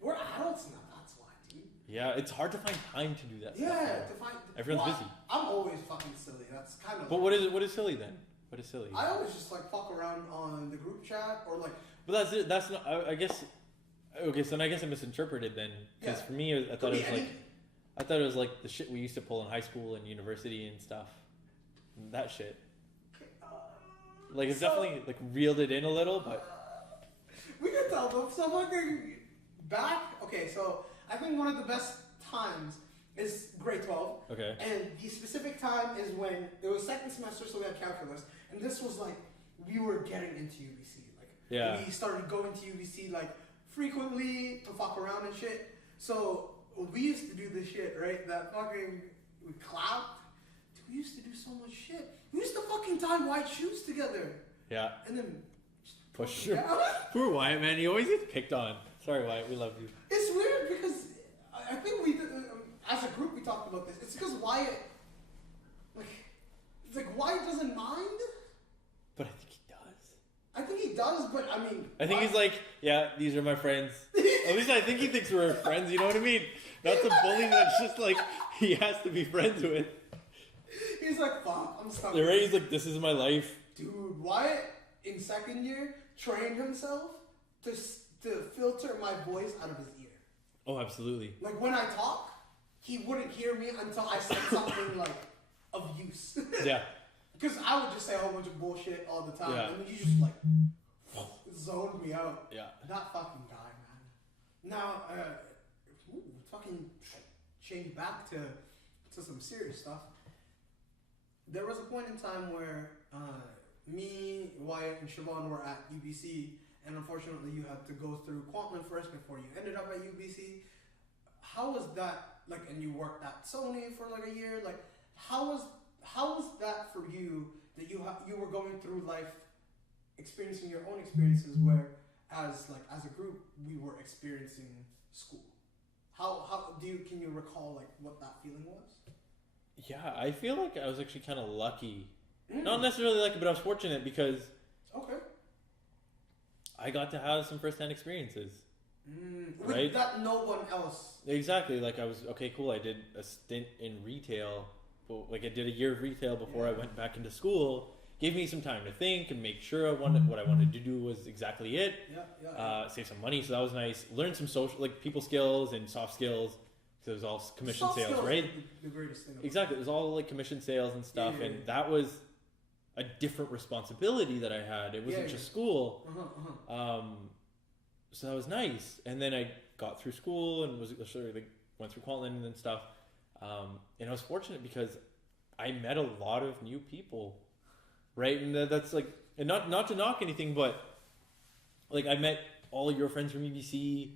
We're adults now. That's why, dude. Yeah, it's hard to find time to do that. Yeah, stuff, to find. Everyone's busy. I'm always fucking silly. That's kind of. But what is silly then? What is silly? I always just like fuck around on the group chat or like. But that's it. That's not. I guess. Okay, so then I guess I misinterpreted then. Because for me, I thought it was like the shit we used to pull in high school and university and stuff. That shit. Like it's definitely like reeled it in a little, but we can tell them. So fucking back. Okay, so I think one of the best times is grade 12. Okay. And the specific time is when it was second semester, so we had calculus, and this was like we were getting into UBC. Like we started going to UBC like frequently to fuck around and shit. So we used to do this shit, right? That fucking we clapped. Dude, we used to do so much shit. We used to fucking fucking tie white shoes together. Yeah. And then Push. yeah. Poor Wyatt, man. He always gets picked on. Sorry, Wyatt. We love you. It's weird because I think we, as a group, we talked about this. It's because Wyatt, Wyatt doesn't mind. But I think he does. I think he does, but I mean... I think he's like, yeah, these are my friends. At least I think he thinks we're friends, you know what I mean? Not the bully that's just like, he has to be friends with. He's like, fuck, I'm stuck. Right? He's like, this is my life. Dude, Wyatt, in second year, trained himself to filter my voice out of his ear. Oh, absolutely. Like, when I talk, he wouldn't hear me until I said something, like, of use. Yeah. Because I would just say a whole bunch of bullshit all the time. Yeah. And then you just, like, zoned me out. Yeah. That fucking guy, man. Now, fucking change back to some serious stuff. There was a point in time where me, Wyatt, and Siobhan were at UBC, and unfortunately you had to go through Kwantlen first before you ended up at UBC. How was that, like, and you worked at Sony for like a year, like, how was that for you, that you were going through life, experiencing your own experiences, where as a group we were experiencing school? Can you recall like what that feeling was? Yeah, I feel like I was actually kind of lucky. Not necessarily lucky, but I was fortunate because I got to have some first-hand experiences. Right? With that no one else. Exactly. Like I was, okay, cool. I did a stint in retail. But like I did a year of retail before I went back into school. Gave me some time to think and make sure what I wanted to do was exactly it. Save some money, so that was nice. Learn some social, like people skills and soft skills. So it was all commission soft sales, right? The greatest thing. Exactly. It was all like commission sales and stuff, and that was a different responsibility that I had. It wasn't just school. So that was nice. And then I got through school and went through Kwantlen and stuff. And I was fortunate because I met a lot of new people, right? And that's like, and not to knock anything, but like I met all your friends from UBC,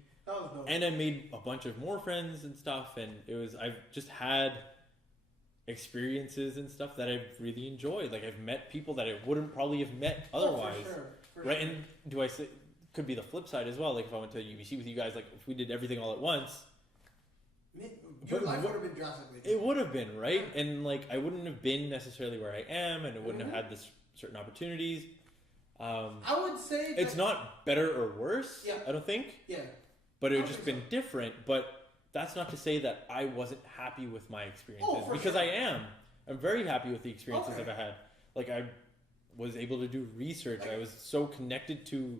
and I made a bunch of more friends and stuff. And I've just had experiences and stuff that I've really enjoyed. Like I've met people that I wouldn't probably have met otherwise, right? And do I say, could be the flip side as well. Like if I went to UBC with you guys, like if we did everything all at once, your life would have been drastically different. It would have been, right? And like I wouldn't have been necessarily where I am, and I wouldn't have had this certain opportunities. I would say it's not better or worse. Yeah. I don't think. Yeah. But it would just been different. But that's not to say that I wasn't happy with my experiences, because I am. I'm very happy with the experiences that I had. Like I was able to do research. I was so connected to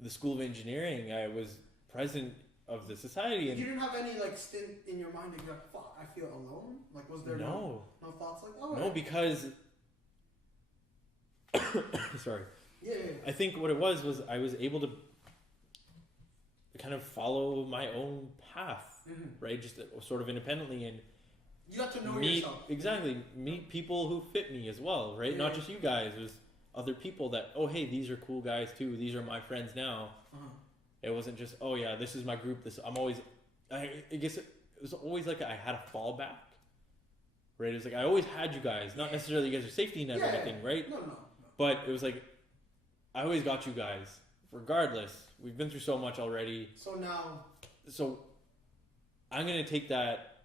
the School of Engineering. I was present of the society. And you didn't have any like stint in your mind that you're like, fuck, I feel alone? Like was there no thoughts like, oh no, because sorry. Yeah. I think what it was I was able to kind of follow my own path, right? Just sort of independently, and you got to know yourself. Exactly. Meet people who fit me as well, right? Not just you guys. It was other people that, oh hey, these are cool guys too. These are my friends now. It wasn't just, oh yeah, this is my group. I guess it was always like I had a fallback, right? It was like I always had you guys, not necessarily you guys are safety net or anything, right? No. But it was like I always got you guys, regardless. We've been through so much already. So I'm gonna take that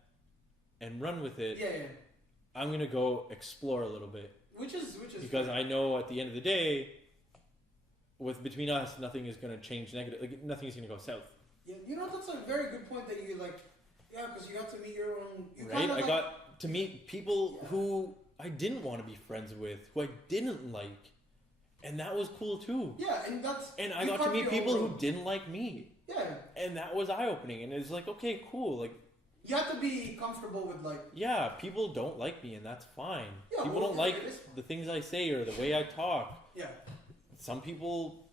and run with it. Yeah. I'm gonna go explore a little bit, which is because I know at the end of the day, between us, nothing is going to change negative. Like nothing is going to go south. Yeah, that's a very good point that you like. Yeah, because you got to meet your own. Right, I got to meet people who I didn't want to be friends with, who I didn't like, and that was cool too. Yeah, and I got to meet people who didn't like me. Yeah, and that was eye opening, and it's like, okay, cool, like. You have to be comfortable with like. Yeah, people don't like me, and that's fine. Yeah, people don't like the things I say or the way I talk. Yeah. Some people,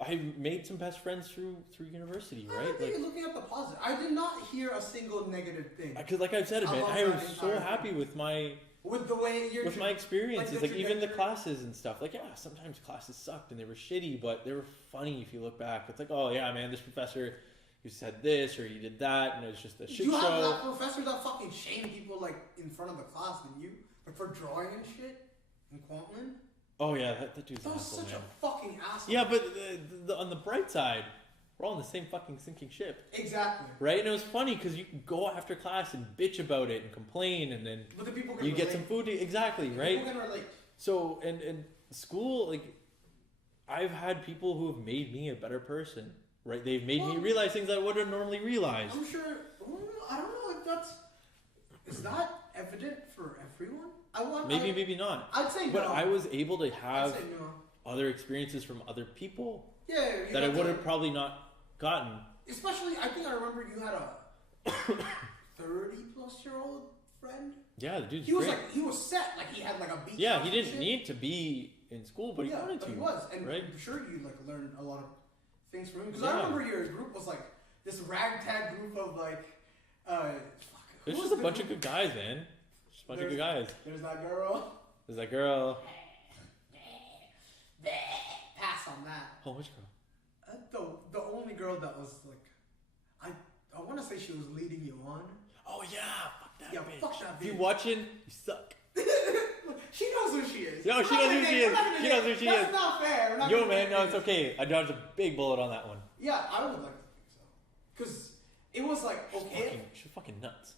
I made some best friends through university, right? I think you're looking at the positive. I did not hear a single negative thing. Because, like I've said, man, I was so happy with my my experiences, like even the classes and stuff. Like, yeah, sometimes classes sucked and they were shitty, but they were funny if you look back. It's like, oh yeah, man, this professor, you said this or you did that, and it was just a shit show. You have that professor that fucking shamed people like in front of the class, didn't you? Like for drawing and shit. in Kwantlen. Oh yeah, that dude's That was asshole, such man. a fucking asshole. Yeah, but on the bright side, we're all in the same fucking sinking ship. Exactly. Right? And it was funny because you could go after class and bitch about it and complain, and then but the people can you relate. get some food. Exactly, the right? People can relate. So, and school, like, I've had people who have made me a better person, right? They've made me realize things I wouldn't normally realize. I'm sure. I don't know if that's. Is that evident for everyone? Maybe not. I'd say no. But I was able to have I'd say no. other experiences from other people Yeah, that I would have probably not gotten. Especially, I think I remember you had a 30-plus-year-old friend. Yeah, the dude's He was great. he was set, like he had like a beach. Yeah, he didn't need to be in school, but he wanted to. He was, and right? I'm sure you like learned a lot of things from him. Because Yeah. I remember your group was like this ragtag group of like, It's just a bunch of good guys, man. Just a bunch of good guys. There's that girl. There's that girl. Pass on that. Oh, which girl? The only girl that was like, I want to say she was leading you on. Oh yeah, fuck that bitch. Fuck that bitch. If you watching, you suck. She knows who she is. Yo, she knows who she is. She knows who she is. That's not fair. Yo, man, no, it's okay. I dodged a big bullet on that one. Yeah, I would like to think so. Because it was like, okay. She's fucking nuts.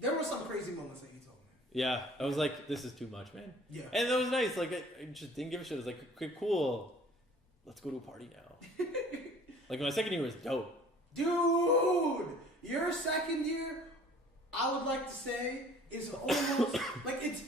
There were some crazy moments that you told me. Yeah, I was like, this is too much, man. Yeah. And that was nice. Like, I just didn't give a shit. I was like, okay, cool. Let's go to a party now. Like, my second year was dope. Dude, your second year, I would like to say, is almost like it's.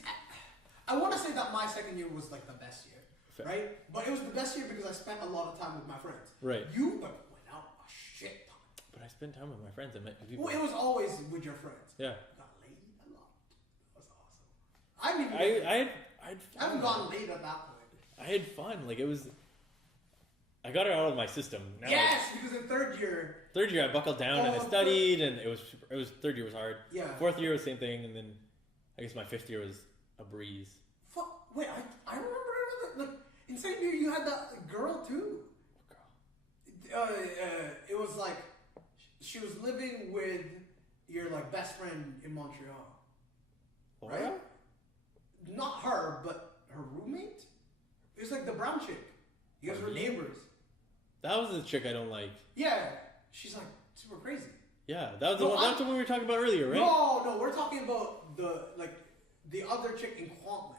I want to say that my second year was like the best year, Fair. right? But it was the best year because I spent a lot of time with my friends. Right. You went out a shit ton. But I spent time with my friends. I met people. Well, it was always with your friends. Yeah. You got laid a lot. That was awesome. I mean, I had fun. I haven't gone late at that point. I had fun. Like, it was. I got it out of my system. Now, Yes, because in third year. Third year, I buckled down and I studied, and it was third year was hard. Yeah. Fourth year was the same thing, and then I guess my fifth year was a breeze. Fuck. Wait, I remember like in second year you had that girl too. Girl. It was like she was living with your like best friend in Montreal, right? Laura? Not her, but her roommate. It was like the brown chick. You guys were neighbors. That was the chick I don't like. Yeah, she's like super crazy. Yeah, that was the one. That's what we were talking about earlier, right? No, we're talking about the other chick in Kwantlen.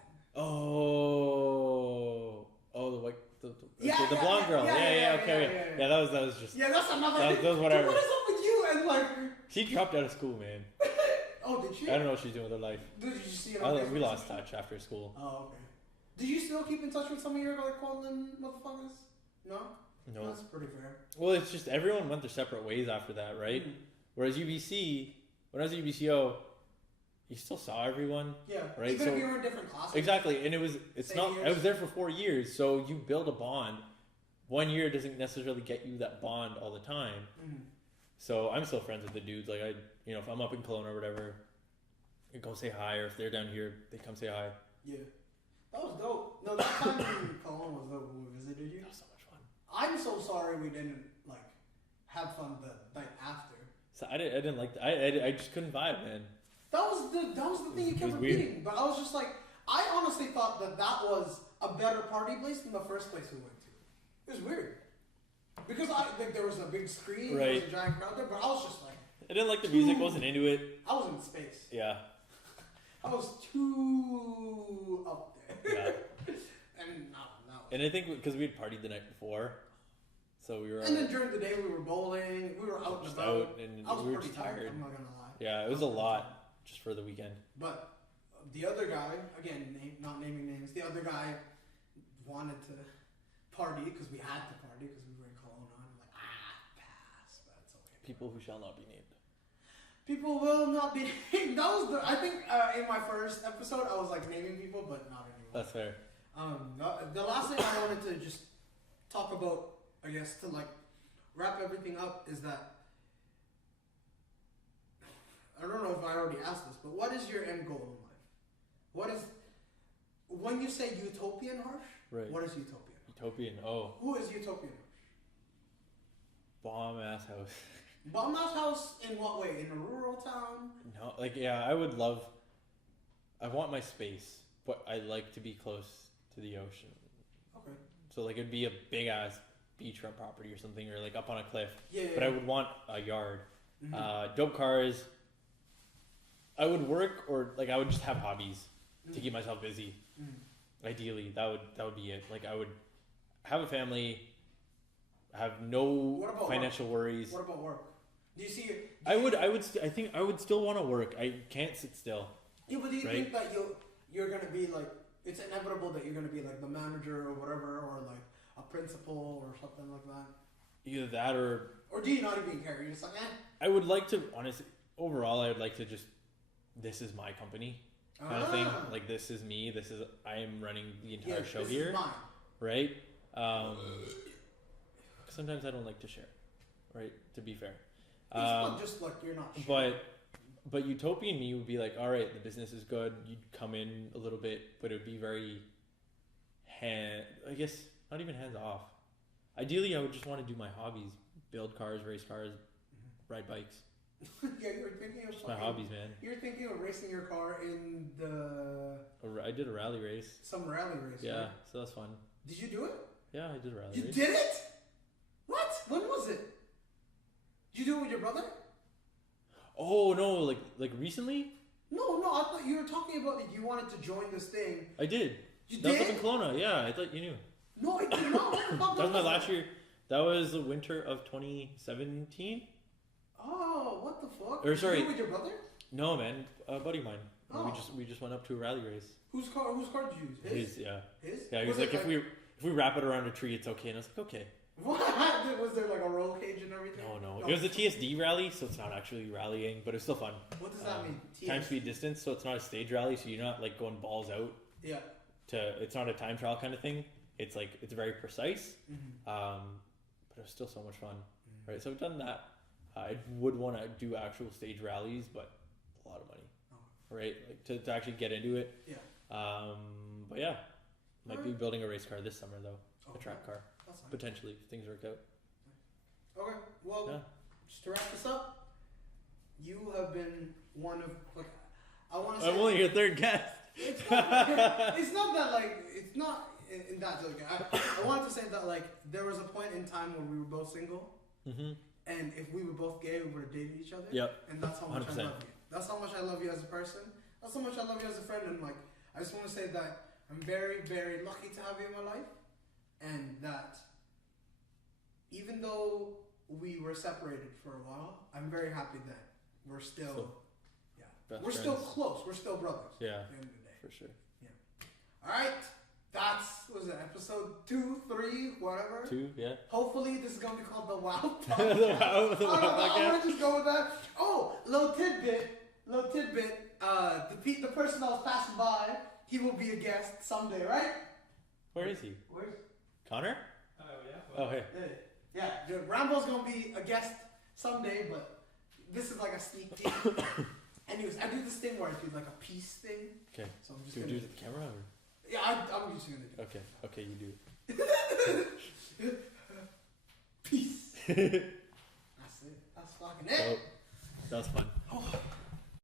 Oh, the white, the Yeah, blonde girl. yeah, Okay, yeah. That was just. Yeah, that's another. That was whatever. Dude, what is up with you and like? She dropped out of school, man. Oh, did she? I don't know what she's doing with her life. Did you see it on Facebook? We lost touch after school. Oh, okay. Did you still keep in touch with some of your like Kwantlen motherfuckers? No. No. That's pretty fair. Well, it's just everyone went their separate ways after that, right? Mm. Whereas UBC, when I was at UBCO, you still saw everyone. Yeah. Right. Even So if you were in different classes. exactly, and it's Same not. years. I was there for 4 years, so you build a bond. 1 year doesn't necessarily get you that bond all the time. Mm. So I'm still friends with the dudes. Like if I'm up in Cologne or whatever, I go say hi, or if they're down here, they come say hi. Yeah. That was dope. No, that time in Cologne was dope when we visited you. That was so much fun. I'm so sorry we didn't like have fun the night after. So I didn't like. I just couldn't vibe, man. That was the thing you It kept was weird. repeating. But I was just like, I honestly thought that was a better party place than the first place we went to. It was weird because there was a big screen, there was Right. a giant crowd there, but I was just like, I didn't like the music. Wasn't into it. I was in space. Yeah. I was too up there. Yeah. And no. And I think because we had partied the night before, so we were. And then during the day we were bowling. We were out and just about. out, and I was we were pretty just tired. I'm not gonna lie. Yeah, it was a lot just for the weekend. But the other guy, again, not naming names, the other guy wanted to party because we had to party because we were in Kelowna. I'm like, pass, but it's okay. People who shall not be named. People will not be named. That was I think in my first episode I was like naming people, but not anymore. That's fair. The last thing I wanted to just talk about, I guess, to like wrap everything up is that I don't know if I already asked this, but what is your end goal in life? What is when you say utopian, Harsh? Right. What is utopian? Utopian. Oh, Who is utopian? bomb ass house. Bumhouse house in what way? In a rural town? No, like yeah, I would love. I want my space. but I like to be close to the ocean. Okay. So like it'd be a big ass beachfront property or something, or like up on a cliff. Yeah. But I would want a yard. Mm-hmm. Dope cars. I would work, or like I would just have hobbies to keep myself busy. Ideally, that would be it. Like I would have a family, have no financial worries. What about work? Do you see? I think I would still want to work. I can't sit still. Yeah, but do you think that you're gonna be like, it's inevitable that you're gonna be like the manager or whatever, or like a principal or something like that? Either that or do you not even care? You're just like, I would like to, honestly, overall, I would like to just, this is my company kind of thing. Like, this is me. I am running the entire show here. Is mine. Right? Sometimes I don't like to share, right? To be fair. It's not just like you're not sharing. But utopian me would be like, all right, the business is good. You'd come in a little bit, but it would be very I guess, not even hands off. Ideally, I would just want to do my hobbies. Build cars, race cars, ride bikes. Yeah, you were thinking of my hobbies, man. You're thinking of racing your car in I did a rally race. Some rally race. Yeah, right? So that's fun. Did you do it? Yeah, I did a rally You race. did it? What? When was it? Did you do it with your brother? Oh no, like recently? No, I thought you were talking about like you wanted to join this thing. I did. You that did? was in Kelowna. Yeah, I thought you knew. No, I did not. What the fuck that was my last year. That was the winter of 2017. Oh, what the fuck? Or sorry, did you do it with your brother? No, man, a buddy of mine. Oh. We just went up to a rally race. Whose car did you use? His, yeah. His? Yeah, he was like, if we wrap it around a tree, it's okay. And I was like, okay. What? Was there like a roll cage and everything? No. It was a TSD rally, so it's not actually rallying, but it's still fun. What does that mean? Time, speed, distance. So it's not a stage rally, so you're not like going balls out. Yeah. It's not a time trial kind of thing. It's like it's very precise, but it's still so much fun, right? So I've done that. I would want to do actual stage rallies, but a lot of money, right? Like to actually get into it. Yeah. But yeah, might be building a race car this summer though, a track car. That's fine. Potentially if things work out. Okay, well, just to wrap this up, you have been one of like I want to say. I'm only your third guest. It's not that like it's not in that like I wanted to say that like there was a point in time where we were both single, and if we were both gay, we would have dated each other. Yep. And that's how much 100%. I love you. That's how much I love you as a person. That's how much I love you as a friend. And like I just want to say that I'm very, very lucky to have you in my life, and that even though we were separated for a while, I'm very happy that we're still we're friends. Still close. We're still brothers. Yeah. At the end of the day. For sure. Yeah. All right. Was it episode 2, 3, whatever? 2, yeah. Hopefully this is gonna be called the Wow Podcast. the Wow Podcast. I'm gonna just go with that. Oh, little tidbit. The person that was passing by, he will be a guest someday, right? Where is he? Where's Connor? Oh yeah. Oh hey. Yeah, Rambo's gonna be a guest someday, but this is like a sneak peek. Anyways, I do this thing where I do like a peace thing. Okay. So I'm just do gonna you do it with the camera or? Yeah, I'm just gonna do it. Okay, you do it. Peace. That's it. That's fucking it. That was fun.